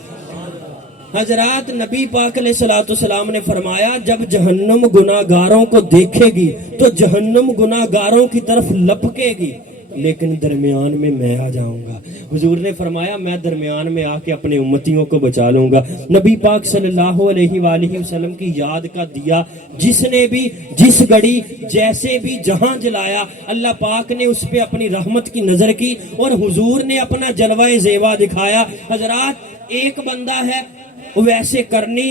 حضرات نبی پاک علیہ السلام نے فرمایا جب جہنم گناہگاروں کو دیکھے گی تو جہنم گناہگاروں کی طرف لپکے گی، لیکن درمیان میں آ جاؤں گا۔ حضور نے فرمایا میں درمیان میں آ کے اپنے امتیوں کو بچا لوں گا۔ نبی پاک صلی اللہ علیہ وآلہ وسلم کی یاد کا دیا جس نے بھی جس گھڑی جیسے بھی جہاں جلایا، اللہ پاک نے اس پہ اپنی رحمت کی نظر کی اور حضور نے اپنا جلوہ زیبا دکھایا۔ حضرات ایک بندہ ہے ویسے کرنی،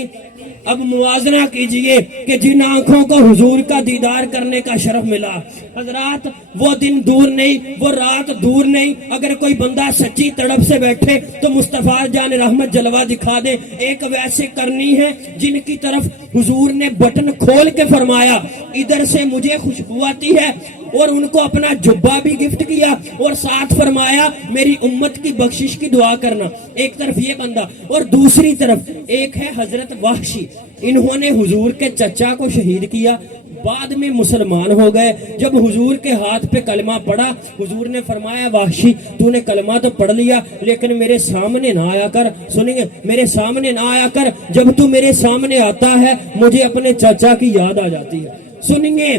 اب موازنہ کیجئے کہ جن آنکھوں کو حضور کا دیدار کرنے کا شرف ملا، حضرات وہ دن دور نہیں، وہ رات دور نہیں، اگر کوئی بندہ سچی تڑپ سے بیٹھے تو مصطفیٰ جان رحمت جلوہ دکھا دے۔ ایک ویسے کرنی ہے جن کی طرف حضور نے بٹن کھول کے فرمایا ادھر سے مجھے خوشبو آتی ہے، اور ان کو اپنا جبہ بھی گفٹ کیا اور ساتھ فرمایا میری امت کی بخشش کی دعا کرنا۔ ایک طرف یہ بندہ اور دوسری طرف ایک ہے حضرت وحشی، انہوں نے حضور کے چچا کو شہید کیا، بعد میں مسلمان ہو گئے۔ جب حضور کے ہاتھ پہ کلمہ پڑا حضور نے فرمایا وحشی تو نے کلمہ تو پڑھ لیا لیکن میرے سامنے نہ آیا کر، سنیں گے میرے سامنے نہ آیا کر، جب تو میرے سامنے آتا ہے مجھے اپنے چچا کی یاد آ جاتی ہے۔ سنیں گے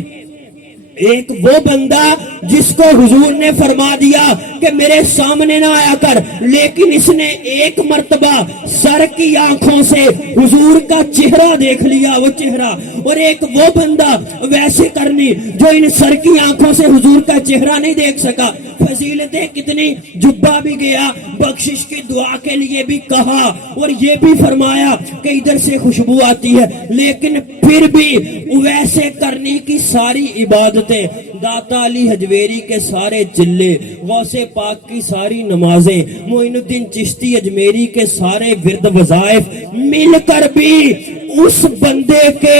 ایک وہ بندہ جس کو حضور نے فرما دیا کہ میرے سامنے نہ آیا کر، لیکن اس نے ایک مرتبہ سر کی آنکھوں سے حضور کا چہرہ دیکھ لیا، وہ چہرہ، اور ایک وہ بندہ ویسے کرنی جو ان سر کی آنکھوں سے حضور کا چہرہ نہیں دیکھ سکا۔ فضیلتیں کتنی، جبہ بھی گیا، بخشش کی دعا کے لیے بھی کہا اور یہ بھی فرمایا کہ ادھر سے خوشبو آتی ہے، لیکن پھر بھی ویسے کرنی کی ساری عبادتیں، داتا علی حجویری کے سارے چلے، غوث پاک کی ساری نمازیں، معین الدین چشتی اجمیری کے سارے ورد وظائف مل کر بھی اس بندے کے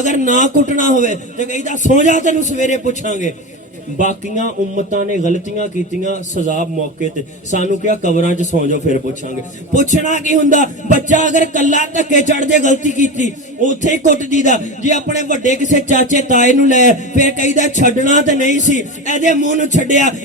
ਅਗਰ ਨਾ ਕੁੱਟਣਾ ਹੋਵੇ ਤੇ ਕਹੀਦਾ ਸੌ ਜਾ ਤੈਨੂੰ ਸਵੇਰੇ ਪੁੱਛਾਂਗੇ। ਬਾਕੀਆਂ ਉਮਤਾਂ ਨੇ ਗਲਤੀਆਂ ਕੀਤੀਆਂ, ਸਜ਼ਾ ਮੌਕੇ ਤੇ, ਸਾਨੂੰ ਕਿਹਾ ਕਬਰਾਂ 'ਚ ਸੌ ਜਾਓ ਫਿਰ ਪੁੱਛਾਂਗੇ। ਪੁੱਛਣਾ ਕੀ ਹੁੰਦਾ? ਬੱਚਾ ਅਗਰ ਕੱਲਾ ਧੱਕੇ ਚੜ ਜੇ ਗਲਤੀ ਕੀਤੀ ਉੱਥੇ ਹੀ ਕੁੱਟ ਦੀਦਾ। ਜੇ ਆਪਣੇ ਵੱਡੇ ਕਿਸੇ ਚਾਚੇ ਤਾਏ ਨੂੰ ਲੈ ਫਿਰ ਕਹੀਦਾ ਛੱਡਣਾ ਤੇ ਨਹੀਂ ਸੀ, ਇਹਦੇ ਮੂੰਹ ਨੂੰ ਛੱਡਿਆ।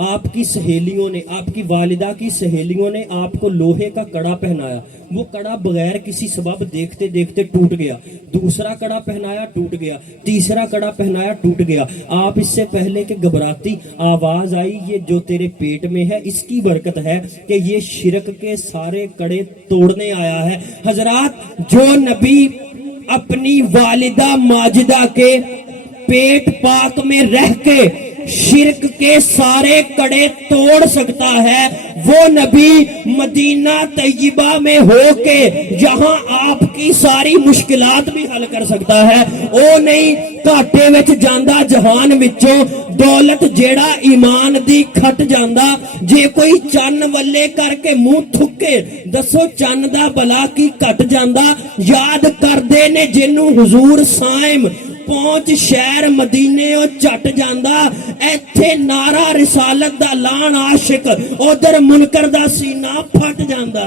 آپ کی سہیلیوں نے، آپ کی والدہ کی سہیلیوں نے آپ کو لوہے کا کڑا پہنایا، وہ کڑا بغیر کسی سبب دیکھتے دیکھتے ٹوٹ گیا، دوسرا کڑا پہنایا ٹوٹ گیا، تیسرا کڑا پہنایا ٹوٹ گیا، آپ اس سے پہلے کہ گھبراتی آواز آئی یہ جو تیرے پیٹ میں ہے اس کی برکت ہے کہ یہ شرک کے سارے کڑے توڑنے آیا ہے۔ حضرات، جو نبی اپنی والدہ ماجدہ کے پیٹ پاک میں رہ کے شرک کے سارے کڑے توڑ سکتا ہے، وہ نبی مدینہ طیبہ میں ہو کے یہاں آپ کی ساری مشکلات بھی حل کر سکتا ہے۔ او نہیں گھاٹے وچ جاندا جہان وچوں دولت جیڑا ایمان دی کھٹ جاندا، جے کوئی چن ولے کر کے منہ تھکے دسو چن دا بلا کی کٹ جاندا۔ یاد کردے نے جنوں حضور سائم پہنچ شہر مدینے او چٹ جاندا، ایتھے نعرہ رسالت دا لان عاشق ادھر منکر دا سینہ پھٹ جاندا۔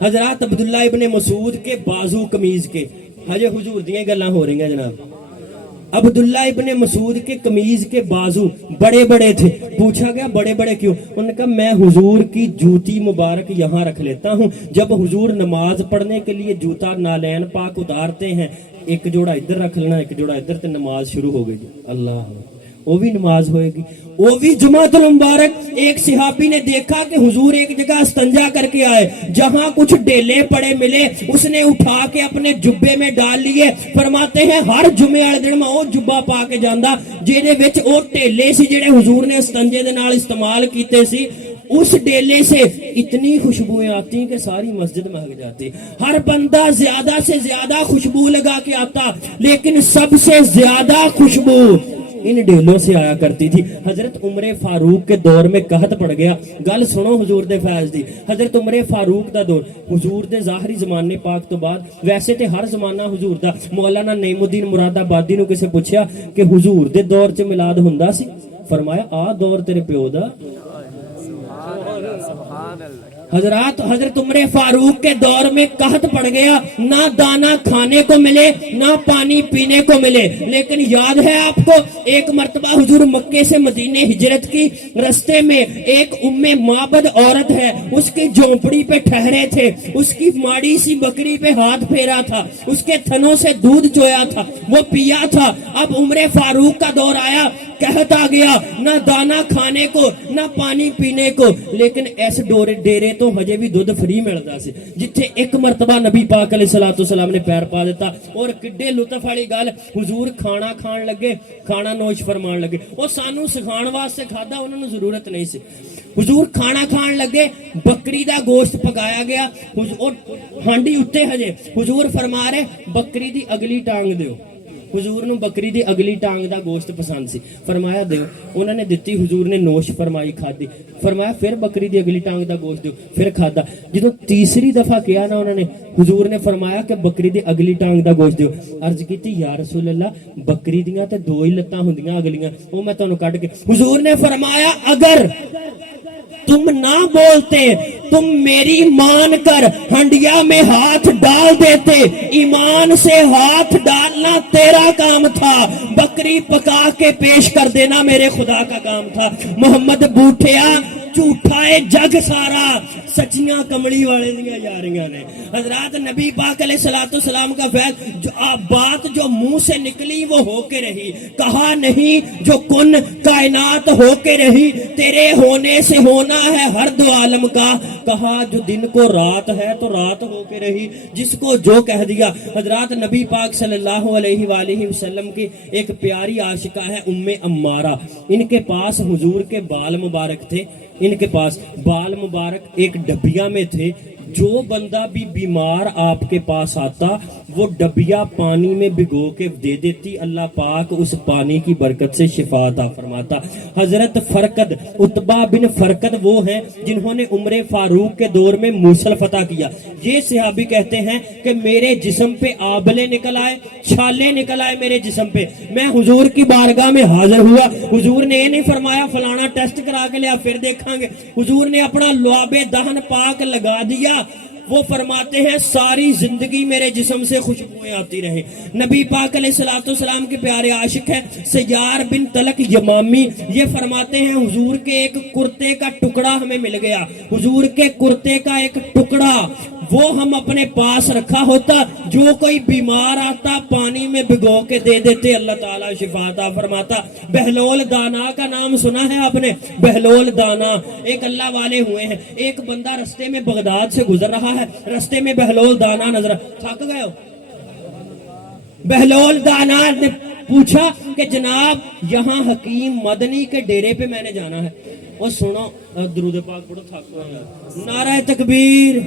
حضرات، عبداللہ ابن مسعود کے بازو قمیض کے، ہجے حضور دیاں گلاں ہو رہی ہیں جناب، عبداللہ ابن مسعود کے قمیض کے بازو بڑے بڑے تھے۔ پوچھا گیا بڑے بڑے کیوں؟ انہوں نے کہا میں حضور کی جوتی مبارک یہاں رکھ لیتا ہوں، جب حضور نماز پڑھنے کے لیے جوتا نالین پاک اتارتے ہیں ایک جوڑا ادھر رکھ لینا ایک جوڑا ادھر، تے نماز شروع ہو گئی۔ اللہ، وہ بھی نماز ہوئے گی، وہ بھی جمعۃ المبارک۔ ایک صحابی نے دیکھا کہ حضور ایک جگہ استنجا کر کے آئے، جہاں کچھ ڈیلے پڑے ملے اس نے اٹھا کے اپنے جبے میں ڈال لیے۔ فرماتے ہیں ہر جمعے والے دن میں وہ جبا پا کے جاندا جہدے وچ وہ ڈیلے سی جڑے حضور نے استنجے دے نال استعمال کیتے سی، اس ڈیلے سے اتنی خوشبوئیں آتی کہ ساری مسجد مہک جاتی۔ ہر بندہ زیادہ سے زیادہ خوشبو لگا کے آتا، لیکن سب سے زیادہ خوشبو ان ڈیلوں سے آیا کرتی تھی۔ حضرت عمر فاروق کے دور میں قحط پڑ گیا، گل سنو حضور دے فیض دی۔ حضرت عمر فاروق دا دور، حضور دے ظاہری زمانے پاک تو بعد، ویسے تے ہر زمانہ حضور دا۔ مولانا نعیم الدین مراد آبادی نو کسے پوچھیا کہ حضور دے دور چ میلاد ہوندا سی؟ فرمایا آ دور تیرے پیو دا۔ حضرات، حضرت عمر فاروق کے دور میں قحط پڑ گیا، نہ دانا کھانے کو ملے نہ پانی پینے کو ملے۔ لیکن یاد ہے آپ کو ایک مرتبہ حضور مکے سے مدینے ہجرت کی، رستے میں ایک ام معبد عورت ہے، اس کی جھونپڑی پہ ٹھہرے تھے، اس کی ماڑی سی بکری پہ ہاتھ پھیرا تھا، اس کے تھنوں سے دودھ چویا تھا، وہ پیا تھا۔ اب عمر فاروق کا دور آیا، قحط آ گیا، نہ دانا کھانے کو نہ پانی پینے کو، لیکن ایس ڈیرے تو ہجے بھی دودھ فری ملتا سی جتھے ایک مرتبہ نبی پاک علیہ الصلوۃ والسلام نے پیر پا دیتا۔ اور کڈے لطف والی گل، حضور کھانا کھان لگے، کھانا نوش فرمان لگے، وہ سانو سکھان واسطے کھادا، انہوں نے ضرورت نہیں سی۔ حضور کھانا کھان لگے، بکری دا گوشت پکایا گیا، اور ہانڈی اتے ہجے حضور فرما رہے بکری دی اگلی ٹانگ دیو۔ حضور نو بکری دی اگلی ٹانگ دا گوشت پسند سی، فرمایا دیو، انہوں نے دتی، حضور نے نوش فرمائی کھادی، فرمایا پھر بکری دی اگلی ٹانگ دا گوشت دیو، پھر کھادا۔ جدو تیسری دفعہ کیا نا انہوں نے، حضور نے فرمایا کہ بکری دی اگلی ٹانگ دا گوشت دیو۔ عرض کیتی یا رسول اللہ بکری دیاں تے دو ہی لتاں ہوندیاں اگلیاں، وہ میں تانوں کڈ کے۔ حضور نے فرمایا اگر تم نہ بولتے، تم میری مان کر ہنڈیا میں ہاتھ ڈال دیتے، ایمان سے ہاتھ ڈالنا تیرا کام تھا، بکری پکا کے پیش کر دینا میرے خدا کا کام تھا۔ محمد بوٹھیا جھوٹا ہے جگ سارا، سچیاں کملی والے دیا یاریاں نے۔ حضرات، نبی پاک علیہ الصلوۃ والسلام کا فیض، بات جو منہ سے نکلی وہ ہو کے رہی، کہا نہیں جو کن کائنات ہو کے رہی، تیرے ہونے سے ہونا ہے ہر دو عالم کا، کہا جو دن کو رات ہے تو رات ہو کے رہی، جس کو جو کہہ دیا۔ حضرات، نبی پاک صلی اللہ علیہ وآلہ وسلم کی ایک پیاری عاشقہ ہے ام امارہ، ان کے پاس حضور کے بال مبارک تھے، ان کے پاس بال مبارک ایک ڈبیا میں تھے۔ جو بندہ بھی بیمار آپ کے پاس آتا وہ ڈبیا پانی میں بھگو کے دے دیتی، اللہ پاک اس پانی کی برکت سے شفا عطا فرماتا۔ حضرت فرقد، عتبہ بن فرقد وہ ہیں جنہوں نے عمر فاروق کے دور میں موصل فتح کیا۔ یہ صحابی کہتے ہیں کہ میرے جسم پہ آبلے نکل آئے، چھالے نکل آئے میرے جسم پہ، میں حضور کی بارگاہ میں حاضر ہوا، حضور نے یہ نہیں فرمایا فلانا ٹیسٹ کرا کے لیا پھر دیکھاں گے، حضور نے اپنا لعاب دہن پاک لگا دیا، وہ فرماتے ہیں ساری زندگی میرے جسم سے خوشبوئیں آتی رہیں. نبی پاک علیہ الصلوۃ والسلام کے پیارے عاشق ہیں سیار بن طلق یمامی, یہ فرماتے ہیں حضور کے ایک کرتے کا ٹکڑا ہمیں مل گیا, حضور کے کرتے کا ایک ٹکڑا وہ ہم اپنے پاس رکھا ہوتا, جو کوئی بیمار آتا پانی میں بھگو کے دے دیتے, اللہ تعالیٰ شفا عطا فرماتا. بہلول دانا کا نام سنا ہے آپ نے؟ بہلول دانا ایک اللہ والے ہوئے ہیں, ایک بندہ رستے میں بغداد سے گزر رہا ہے, رستے میں بہلول دانا نظر, تھک گئے ہو؟ بہلول دانا نے پوچھا کہ جناب یہاں حکیم مدنی کے ڈیرے پہ میں نے جانا ہے. اور سنو درود پاک پڑھو, تھک گئے. نعرہ تکبیر,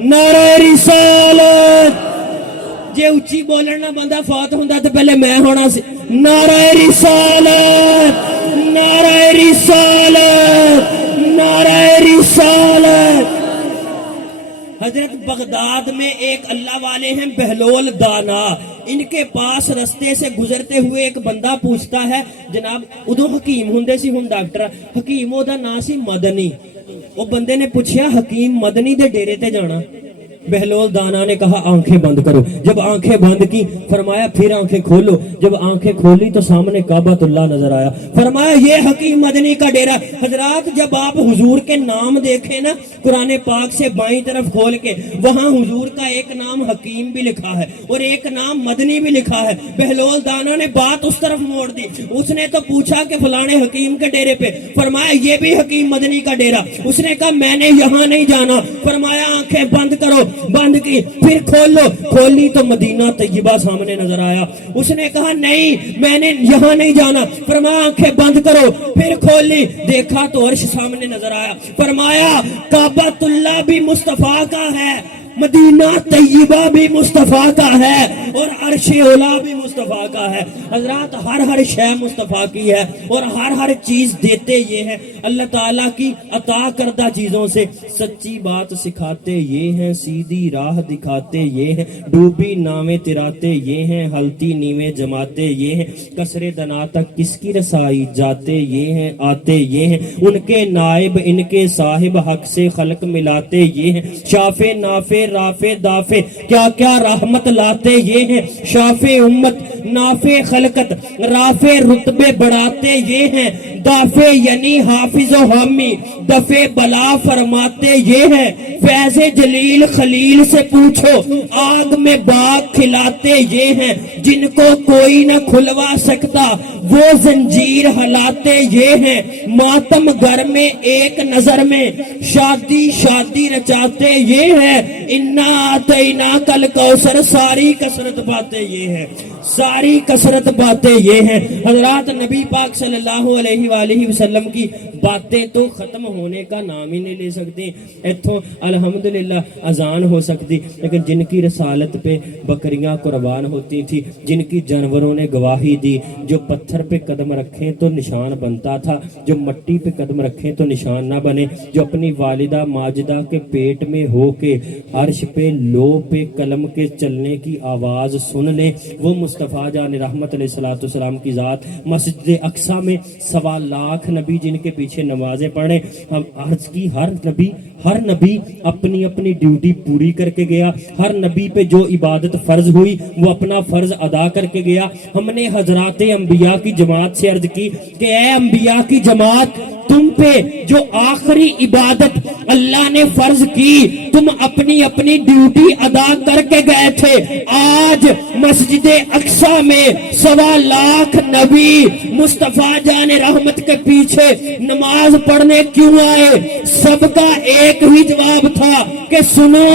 نعرہ رسالت. جے اچھی بولنا بندہ فوت ہوندا تو پہلے میں ہونا سی. نعرہ رسالت, نعرہ رسالت, نعرہ رسالت. حضرت بغداد میں ایک اللہ والے ہیں بہلول دانا, ان کے پاس رستے سے گزرتے ہوئے ایک بندہ پوچھتا ہے جناب, ادو حکیم ہوندے سی, ہن ڈاکٹر حکیم او دا نام سی مدنی. وہ بندے نے پوچھا حکیم مدنی دے ڈیرے تے جانا؟ بہلول دانا نے کہا آنکھیں بند کرو. جب آنکھیں بند کی فرمایا پھر آنکھیں کھولو. جب آنکھیں کھولی تو سامنے کعبۃ اللہ نظر آیا. فرمایا یہ حکیم مدنی کا ڈیرا. حضرات جب آپ حضور کے نام دیکھیں نا قرآن پاک سے بائیں طرف کھول کے, وہاں حضور کا ایک نام حکیم بھی لکھا ہے اور ایک نام مدنی بھی لکھا ہے. بہلول دانا نے بات اس طرف موڑ دی. اس نے تو پوچھا کہ فلانے حکیم کے ڈیرے پہ, فرمایا یہ بھی حکیم مدنی کا ڈیرا. اس نے کہا میں نے یہاں نہیں جانا. فرمایا آنکھیں بند کرو. بند کی, پھر کھول لو. کھولی تو مدینہ طیبہ سامنے نظر آیا. اس نے کہا نہیں میں نے یہاں نہیں جانا. فرمایا آنکھیں بند کرو. پھر کھولی, دیکھا تو عرش سامنے نظر آیا. فرمایا کعبۃ اللہ بھی مصطفیٰ کا ہے, مدینہ طیبہ بھی مصطفیٰ کا ہے, اور عرش اولا بھی مصطفیٰ کا ہے. حضرات ہر شے مصطفیٰ کی ہے, اور ہر چیز دیتے یہ ہے اللہ تعالیٰ کی عطا کردہ چیزوں سے. سچی بات سکھاتے یہ ہیں, سیدھی راہ دکھاتے یہ ہیں, ڈوبی نامے تراتے یہ ہیں, ہلتی نیمے جماتے یہ ہیں, کسرے دنا تک کس کی رسائی جاتے یہ ہیں, آتے یہ ہیں, ان کے نائب ان کے صاحب حق سے خلق ملاتے یہ ہیں, شافے نافے رافع دافع کیا کیا رحمت لاتے یہ ہیں, شافع امت نافع خلقت رافع رتبے بڑھاتے یہ ہیں, دافع یعنی حافظ و حامی دفع بلا فرماتے یہ ہیں, فیض جلیل خلیل سے پوچھو آگ میں باغ کھلاتے یہ ہیں, جن کو کوئی نہ کھلوا سکتا وہ زنجیر ہلاتے یہ ہیں, ماتم گھر میں ایک نظر میں شادی رچاتے یہ ہیں, انا آتینا کل کوثر ساری کثرت باتیں یہ ہیں, ساری کثرت باتیں یہ ہیں. حضرات نبی پاک صلی اللہ علیہ وآلہ وسلم کی باتیں تو ختم ہونے کا نام ہی نہیں لے سکتی. اتھوں الحمدللہ اذان ہو سکتی, لیکن جن کی رسالت پہ بکریاں قربان ہوتی تھی, جن کی جانوروں نے گواہی دی, جو پتھر پہ قدم رکھیں تو نشان بنتا تھا, جو مٹی پہ قدم رکھیں تو نشان نہ بنے, جو اپنی والدہ ماجدہ کے پیٹ میں ہو کے عرش پہ لو پہ قلم کے چلنے کی آواز سن لے, وہ مصطفیٰ جان رحمت علیہ الصلوۃ والسلام کی ذات. مسجد اقصیٰ میں 1.25 لاکھ نبی جن کے پیچھے نمازیں پڑھیں, ہم عرض کی ہر نبی اپنی اپنی ڈیوٹی پوری کر کے گیا, ہر نبی پہ جو عبادت فرض ہوئی وہ اپنا فرض ادا کر کے گیا. ہم نے حضرات انبیاء کی جماعت سے عرض کی کہ اے انبیاء کی جماعت, تم پہ جو آخری عبادت اللہ نے فرض کی تم اپنی اپنی ڈیوٹی ادا کر کے گئے تھے. آج مسجد اقصیٰ میں 1.25 لاکھ نبی مصطفیٰ جان رحمت کے پیچھے نماز پڑھنے کیوں آئے؟ سب کا ایک ہی جواب تھا کہ سنو,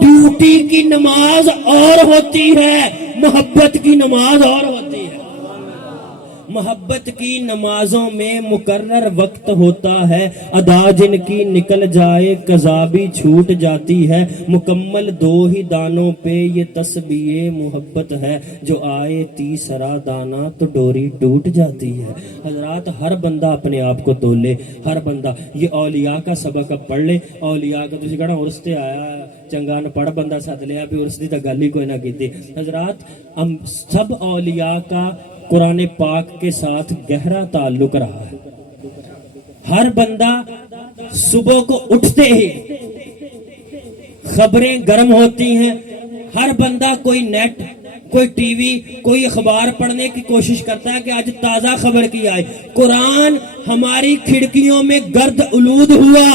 ڈیوٹی کی نماز اور ہوتی ہے, محبت کی نماز اور ہوتی ہے. محبت کی نمازوں میں مقرر وقت ہوتا ہے, ادا جن کی نکل جائے قضا بھی چھوٹ جاتی ہے, مکمل 2 ہی دانوں پہ یہ تسبیح محبت ہے, جو آئے تیسرا دانا تو ڈوری ٹوٹ جاتی ہے. حضرات ہر بندہ اپنے آپ کو تولے, ہر بندہ یہ اولیاء کا سبق پڑھ لے. اولیاء کا تسی کہنا عرس تے آیا چنگا نہ پڑھ بندہ ساتھ لیا بھی عرس دی تا گل ہی کوئی نہ کیتی. حضرات ہم سب اولیاء کا قرآن پاک کے ساتھ گہرا تعلق رہا ہے. ہر بندہ صبح کو اٹھتے ہی خبریں گرم ہوتی ہیں، ہر بندہ کوئی نیٹ، کوئی ٹی وی، کوئی اخبار پڑھنے کی کوشش کرتا ہے کہ آج تازہ خبر کی آئے۔ قرآن ہماری کھڑکیوں میں گرد آلود ہوا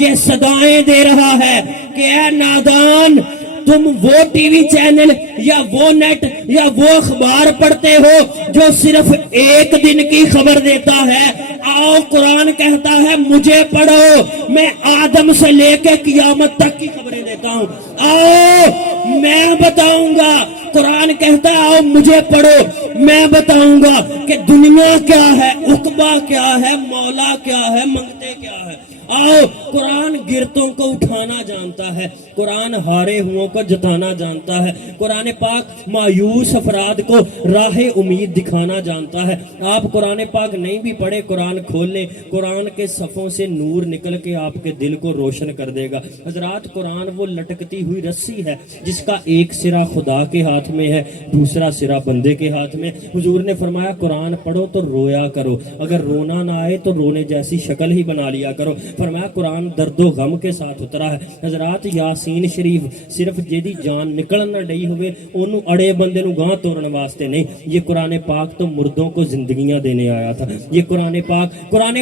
یہ صدائیں دے رہا ہے کہ اے نادان، تم وہ ٹی وی چینل یا وہ نیٹ یا وہ اخبار پڑھتے ہو جو صرف ایک دن کی خبر دیتا ہے۔ آؤ قرآن کہتا ہے مجھے پڑھو، میں آدم سے لے کے قیامت تک کی خبریں دیتا ہوں۔ آؤ میں بتاؤں گا، قرآن کہتا ہے آؤ مجھے پڑھو، میں بتاؤں گا کہ دنیا کیا ہے، عقبہ کیا ہے، مولا کیا ہے، منگتے کیا ہے۔ آؤ قرآن گرتوں کو اٹھانا جانتا ہے، قرآن ہارے ہوں کو جتانا جانتا ہے، قرآن پاک مایوس افراد کو راہ امید دکھانا جانتا ہے۔ آپ قرآن پاک نہیں بھی پڑھے، قرآن کھول لیں، قرآن کے صفوں سے نور نکل کے آپ کے دل کو روشن کر دے گا۔ حضرات قرآن وہ لٹکتی ہوئی رسی ہے جس کا ایک سرا خدا کے ہاتھ میں ہے، دوسرا سرا بندے کے ہاتھ میں۔ حضور نے فرمایا قرآن پڑھو تو رویا کرو، اگر رونا نہ آئے تو رونے جیسی شکل ہی بنا لیا کرو۔ فرمایا قرآن درد و غم کے ساتھ اترا ہے۔ حضرات یاسین شریف صرف جیدی جان نکلن نہ ڈئی ہوئے انہوں اڑے بندے نو گاں توڑن واسطے نہیں، یہ قرآن پاک تو مردوں کو زندگیاں دینے آیا تھا۔ یہ قرآن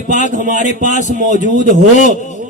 پاک ہمارے پاس موجود ہو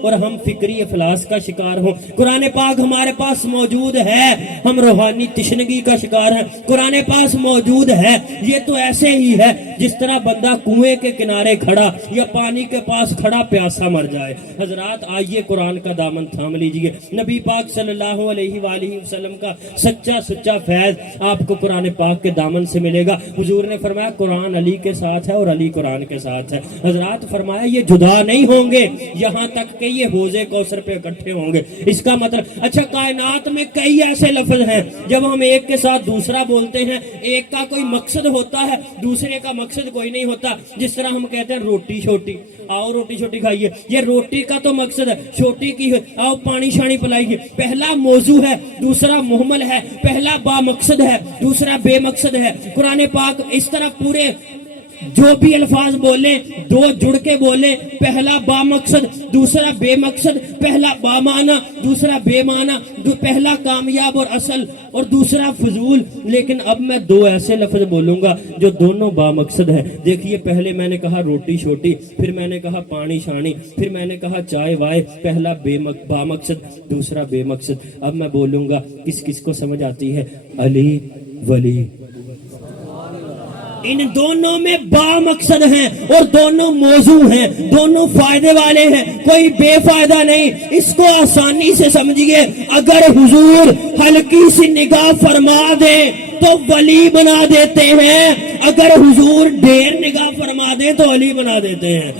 اور ہم فکری افلاس کا شکار ہوں، قرآن پاک ہمارے پاس موجود ہے ہم روحانی تشنگی کا شکار ہیں، قرآن پاس موجود ہے یہ تو ایسے ہی ہے جس طرح بندہ کنویں کے کنارے کھڑا یا پانی کے پاس کھڑا پیاسا مر جائے۔ حضرات آئیے قرآن کا دامن تھام لیجئے، نبی پاک صلی اللہ علیہ وآلہ وسلم کا سچا فیض آپ کو قرآن پاک کے دامن سے ملے گا۔ حضور نے فرمایا قرآن علی کے ساتھ ہے اور علی قرآن کے ساتھ ہے۔ حضرات فرمایا یہ جدا نہیں ہوں گے یہاں تک کہ یہ حوض کوثر پہ اکٹھے ہوں گے۔ اس کا مطلب اچھا کائنات میں کئی ایسے لفظ ہیں جب ہم ایک کے ساتھ دوسرا بولتے ہیں ایک کا کوئی مقصد ہوتا ہے دوسرے کا مقصد کوئی نہیں ہوتا، جس طرح ہم کہتے ہیں روٹی چھوٹی، آؤ روٹی چھوٹی کھائیے، یہ روٹی کا تو مقصد ہے، چھوٹی کی آؤ پانی شانی پلائیے۔ پہلا موضوع ہے دوسرا محمل ہے، پہلا با مقصد ہے دوسرا بے مقصد ہے۔ قرآن پاک اس طرح پورے جو بھی الفاظ بولیں دو جڑ کے بولیں، پہلا با مقصد دوسرا بے مقصد، پہلا با معنی دوسرا بے معنی، پہلا کامیاب اور اصل اور دوسرا فضول۔ لیکن اب میں دو ایسے لفظ بولوں گا جو دونوں با مقصد ہیں۔ دیکھیے پہلے میں نے کہا روٹی چھوٹی، پھر میں نے کہا پانی شانی، پھر میں نے کہا چائے وائے، پہلا با مقصد دوسرا بے مقصد۔ اب میں بولوں گا کس کس کو سمجھ آتی ہے؟ علی ولی، ان دونوں میں با مقصد ہیں اور دونوں موضوع ہیں، دونوں فائدے والے ہیں، کوئی بے فائدہ نہیں۔ اس کو آسانی سے سمجھیے، اگر حضور ہلکی سی نگاہ فرما دیں تو ولی بنا دیتے ہیں، اگر حضور ڈھیر نگاہ فرما دیں تو علی بنا دیتے ہیں۔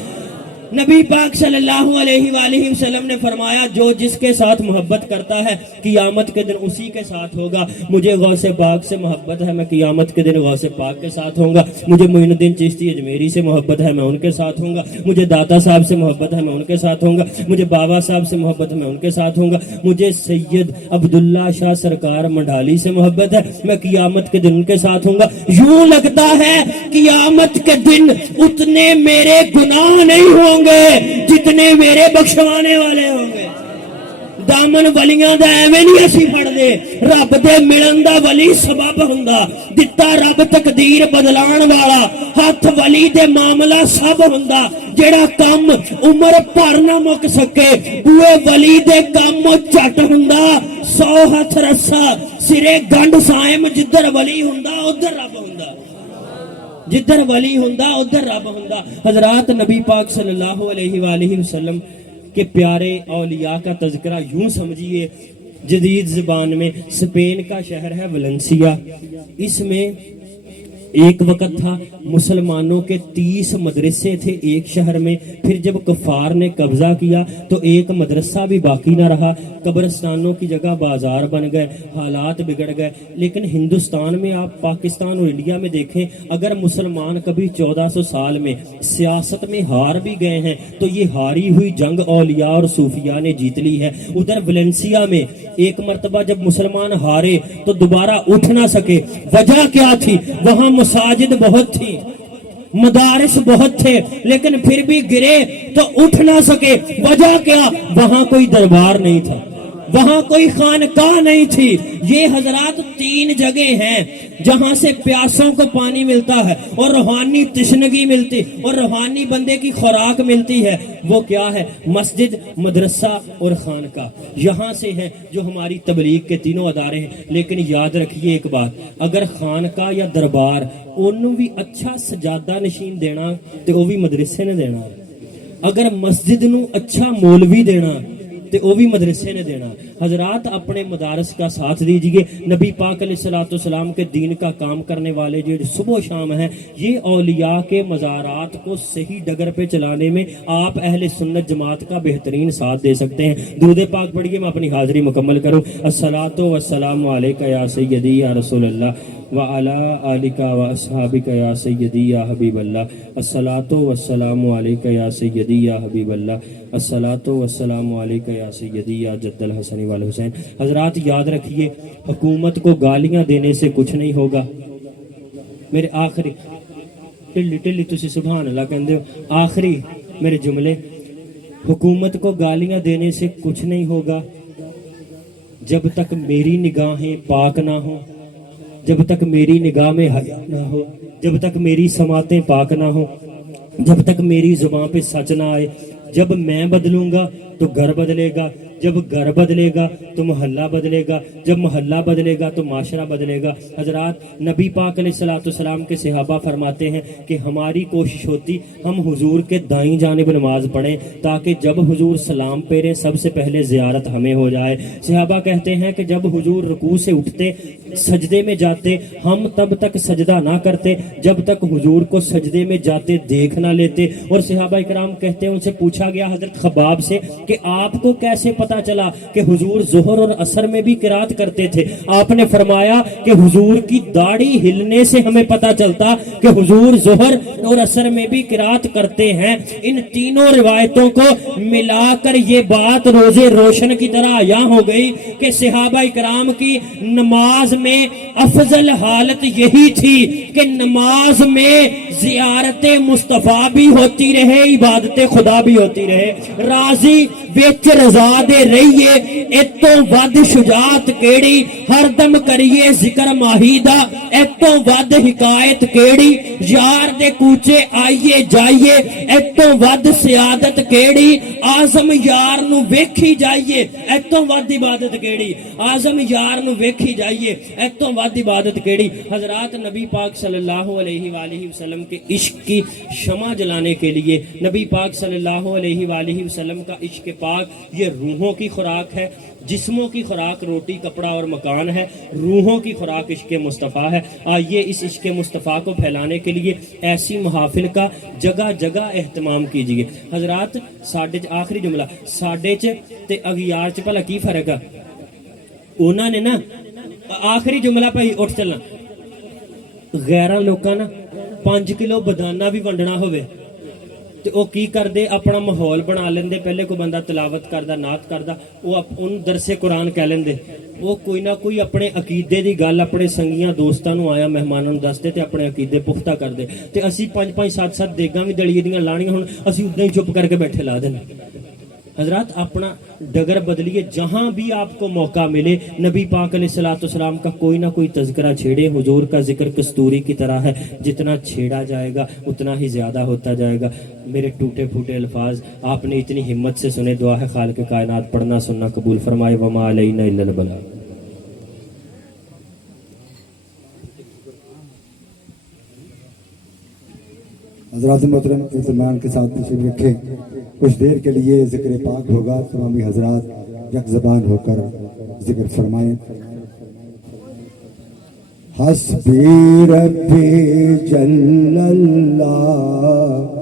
نبی پاک صلی اللہ علیہ وآلہ وسلم نے فرمایا جو جس کے ساتھ محبت کرتا ہے قیامت کے دن اسی کے ساتھ ہوگا۔ مجھے غوث پاک سے محبت ہے، میں قیامت کے دن غوث پاک کے ساتھ ہوں گا۔ مجھے معین الدین چشتی اجمیری سے محبت ہے، میں ان کے ساتھ ہوں گا۔ مجھے داتا صاحب سے محبت ہے، میں ان کے ساتھ ہوں گا۔ مجھے بابا صاحب سے محبت ہے، میں ان کے ساتھ ہوں گا۔ مجھے سید عبداللہ شاہ سرکار منڈالی سے محبت ہے، میں قیامت کے دن ان کے ساتھ ہوں گا۔ یوں لگتا ہے قیامت کے دن اتنے میرے گناہ نہیں ہوں گے جتنے میرے بخشوانے والے ہوں گے۔ دامن ولیاں دا ایویں نہیں اسی پھڑ دے، رب دے ملن دا ولی سبب ہوندا، دتا رب تقدیر بدلان والا، ہاتھ ولی دے معاملہ سب ہوندا، جیڑا کم عمر پر نہ مک سکے بوئے ولی دے کم چٹ ہوندا، 100 ہاتھ رسا سرے گنڈ سائم، جدھر ولی ہوندا ادھر رب ہوندا، جدھر ولی ہوندا ادھر رب ہوندا۔ حضرات نبی پاک صلی اللہ علیہ وآلہ وسلم کے پیارے اولیاء کا تذکرہ یوں سمجھیے، جدید زبان میں اسپین کا شہر ہے ولنسیا، اس میں ایک وقت تھا مسلمانوں کے 30 مدرسے تھے ایک شہر میں، پھر جب کفار نے قبضہ کیا تو ایک مدرسہ بھی باقی نہ رہا، قبرستانوں کی جگہ بازار بن گئے، حالات بگڑ گئے۔ لیکن ہندوستان میں آپ پاکستان اور انڈیا میں دیکھیں، اگر مسلمان کبھی 1400 سال میں سیاست میں ہار بھی گئے ہیں تو یہ ہاری ہوئی جنگ اولیاء اور صوفیاء نے جیت لی ہے۔ ادھر ولنسیا میں ایک مرتبہ جب مسلمان ہارے تو دوبارہ اٹھ نہ سکے، وجہ کیا تھی؟ وہاں مساجد بہت تھی، مدارس بہت تھے، لیکن پھر بھی گرے تو اٹھ نہ سکے، وجہ کیا؟ وہاں کوئی دربار نہیں تھا، وہاں کوئی خانقاہ نہیں تھی. یہ حضرات 3 جگہ ہیں جہاں سے پیاسوں کو پانی ملتا ہے اور روحانی تشنگی ملتی اور روحانی بندے کی خوراک ملتی ہے. وہ کیا ہے؟ مسجد، مدرسہ اور خانقاہ. یہاں سے ہیں جو ہماری تبلیغ کے تینوں ادارے ہیں. لیکن یاد رکھیے ایک بات، اگر خانقاہ یا دربار انہوں بھی اچھا سجادہ نشین دینا تو وہ بھی مدرسے نے دینا. اگر مسجد نو اچھا مولوی دینا تے وہ بھی مدرسے نے دینا. حضرات اپنے مدارس کا ساتھ دیجئے. نبی پاک علیہ الصلوۃ والسلام کے دین کا کام کرنے والے جو صبح و شام ہیں، یہ اولیاء کے مزارات کو صحیح ڈگر پہ چلانے میں آپ اہل سنت جماعت کا بہترین ساتھ دے سکتے ہیں. درود پاک پڑھیے، میں اپنی حاضری مکمل کروں. الصلاۃ والسلام علیکہ یا سیدی یا رسول اللہ وعلی آلک و اصحابک یا سیدی یا حبیب اللہ. الصلاۃ والسلام علیکہ یا سیدی یا حبیب اللہ. الصلاۃ والسلام علیکہ یا سیدی یا جد الحسن والحسین. حضرات یاد رکھیے، حکومت کو گالیاں دینے سے کچھ نہیں ہوگا. میرے آخری ٹلی ٹلی تسی سبحان اللہ کہندے ہو، آخری میرے جملے، حکومت کو گالیاں دینے سے کچھ نہیں ہوگا جب تک میری نگاہیں پاک نہ ہوں، جب تک میری نگاہ میں حیا نہ ہو، جب تک میری سماعتیں پاک نہ ہوں، جب تک میری زبان پہ سچ نہ آئے. جب میں بدلوں گا تو گھر بدلے گا، جب گھر بدلے گا تو محلہ بدلے گا، جب محلہ بدلے گا تو معاشرہ بدلے گا. حضرات نبی پاک علیہ الصلوۃ والسلام کے صحابہ فرماتے ہیں کہ ہماری کوشش ہوتی ہم حضور کے دائیں جانب نماز پڑھیں تاکہ جب حضور سلام پھیریں سب سے پہلے زیارت ہمیں ہو جائے. صحابہ کہتے ہیں کہ جب حضور رکوع سے اٹھتے سجدے میں جاتے ہم تب تک سجدہ نہ کرتے جب تک حضور کو سجدے میں جاتے دیکھ نہ لیتے. اور صحابہ کرام کہتے ہیں، ان سے پوچھا گیا حضرت خباب سے کہ آپ کو کیسے پتا چلا کہ حضور ظہر اور عصر میں بھی قرات کرتے تھے؟ آپ نے فرمایا کہ حضور کی داڑھی ہلنے سے ہمیں پتا چلتا کہ حضور ظہر اور عصر میں بھی قرات کرتے ہیں. ان تینوں روایتوں کو ملا کر یہ بات روزے روشن کی طرح عیاں ہو گئی کہ صحابہ کرام کی نماز میں افضل حالت یہی تھی کہ نماز میں زیارت مصطفیٰ بھی ہوتی رہے، عبادت خدا بھی ہوتی رہے. راضی وچ رضا دے رہیے، اتوں ود شجاعت کیڑی، ہر دم کریے ذکر ماہی دا، اتوں ود حکایت کیڑی، یار دے کوچے آئیے جائیے، اتوں ود سیادت کیڑی، آزم یار نو ویکھی جائیے، اتوں ود عبادت کیڑی، آزم یار نو ویکھی جائیے، اتوں ود عبادت کیڑی. حضرات نبی پاک صلی اللہ علیہ وآلہ وسلم کے عشق کی شمع جلانے کے لیے، نبی پاک صلی اللہ علیہ وآلہ وسلم کا عشق پاک یہ روحوں کی خوراک ہے. جسموں کی خوراک روٹی کپڑا اور مکان ہے، روحوں کی خوراک عشق مصطفیٰ ہے. آئیے اس عشق مصطفیٰ کو پھیلانے کے لیے ایسی محافل کا جگہ جگہ اہتمام کیجیے. حضرات ساڈے آخری جملہ، ساڈے تے اغیار چ بھلا کی فرق ہے؟ انہوں نے نا آخری جملہ پہ اٹھ چلنا، غیراں لوکاں نا 5 کلو بدانہ بھی ونڈنا ہوئے تے او کی کردے اپنا ماحول بنا لیندے. پہلے کوئی بندہ تلاوت کردا نعت کردا وہ ان درس قرآن کہہ لیندے، وہ کوئی نہ کوئی اپنے عقیدے دی گل اپنے سنگیاں دوستاں نو آیا مہماناں نو دسدے تے اپنے عقیدے پختہ کردے. تے اسی 5-5 7-7 دیگاں بھی دلیے دیاں لانیاں ہن اسی اوداں ہی چپ کر کے بیٹھے لا دینے. حضرات اپنا ڈگر بدلیے، جہاں بھی آپ کو موقع ملے نبی پاک علیہ الصلوۃ والسلام کا کوئی نہ کوئی تذکرہ چھیڑے. حضور کا ذکر کستوری کی طرح ہے، جتنا چھیڑا جائے گا اتنا ہی زیادہ ہوتا جائے گا. میرے ٹوٹے پھوٹے الفاظ آپ نے اتنی ہمت سے سنے. دعا ہے خالق کائنات پڑھنا سننا قبول فرمائے. وما علینا الا البلاغ. حضرات محترم اہتمام کے ساتھ تشریف رکھیں. کچھ دیر کے لیے ذکر پاک ہوگا. تمامی حضرات یک زبان ہو کر ذکر فرمائیں. حسبی ربی جل اللہ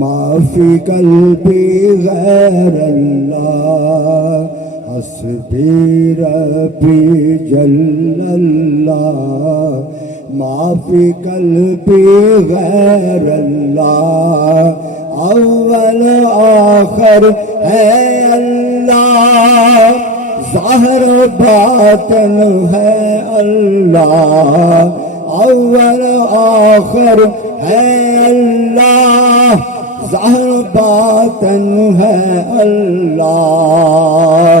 ما فی قلبی غیر اللہ. حسبی ربی جل اللہ ما فی قلبی غیر اللہ. اول آخر ہے اللہ، ظاہر باطن ہے اللہ. اول آخر ہے اللہ، ظاہر باطن ہے اللہ.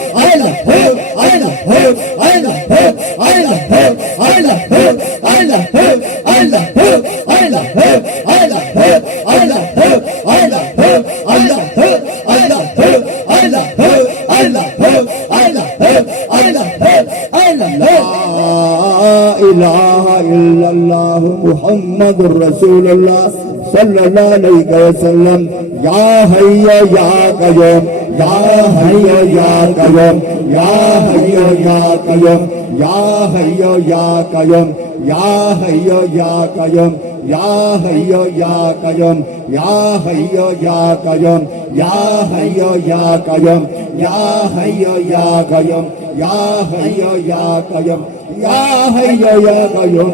الہ الا اللہ محمد الرسول اللہ صلی اللہ علیہ وسلم یا حی یا قیوم یا حی یا قیوم یا حی یا قیوم یا حی یا قیوم یا حی یا قیوم یا حی یا قیوم یا حی یا قیوم یا حی یا قیوم یا حی یا قیوم یا حی یا قیوم یا حی یا قیوم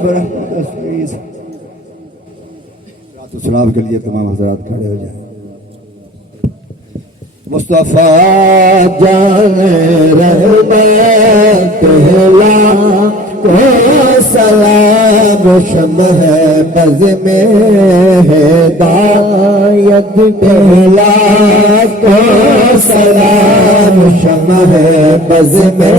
سلام کے لیے تمام حضرات کھڑے ہو جائیں. مصطفیٰ جان رحمت پہلا کو سلام شمع ہے بز میں ہدایت پہلا کو سلام شمع ہے بز میں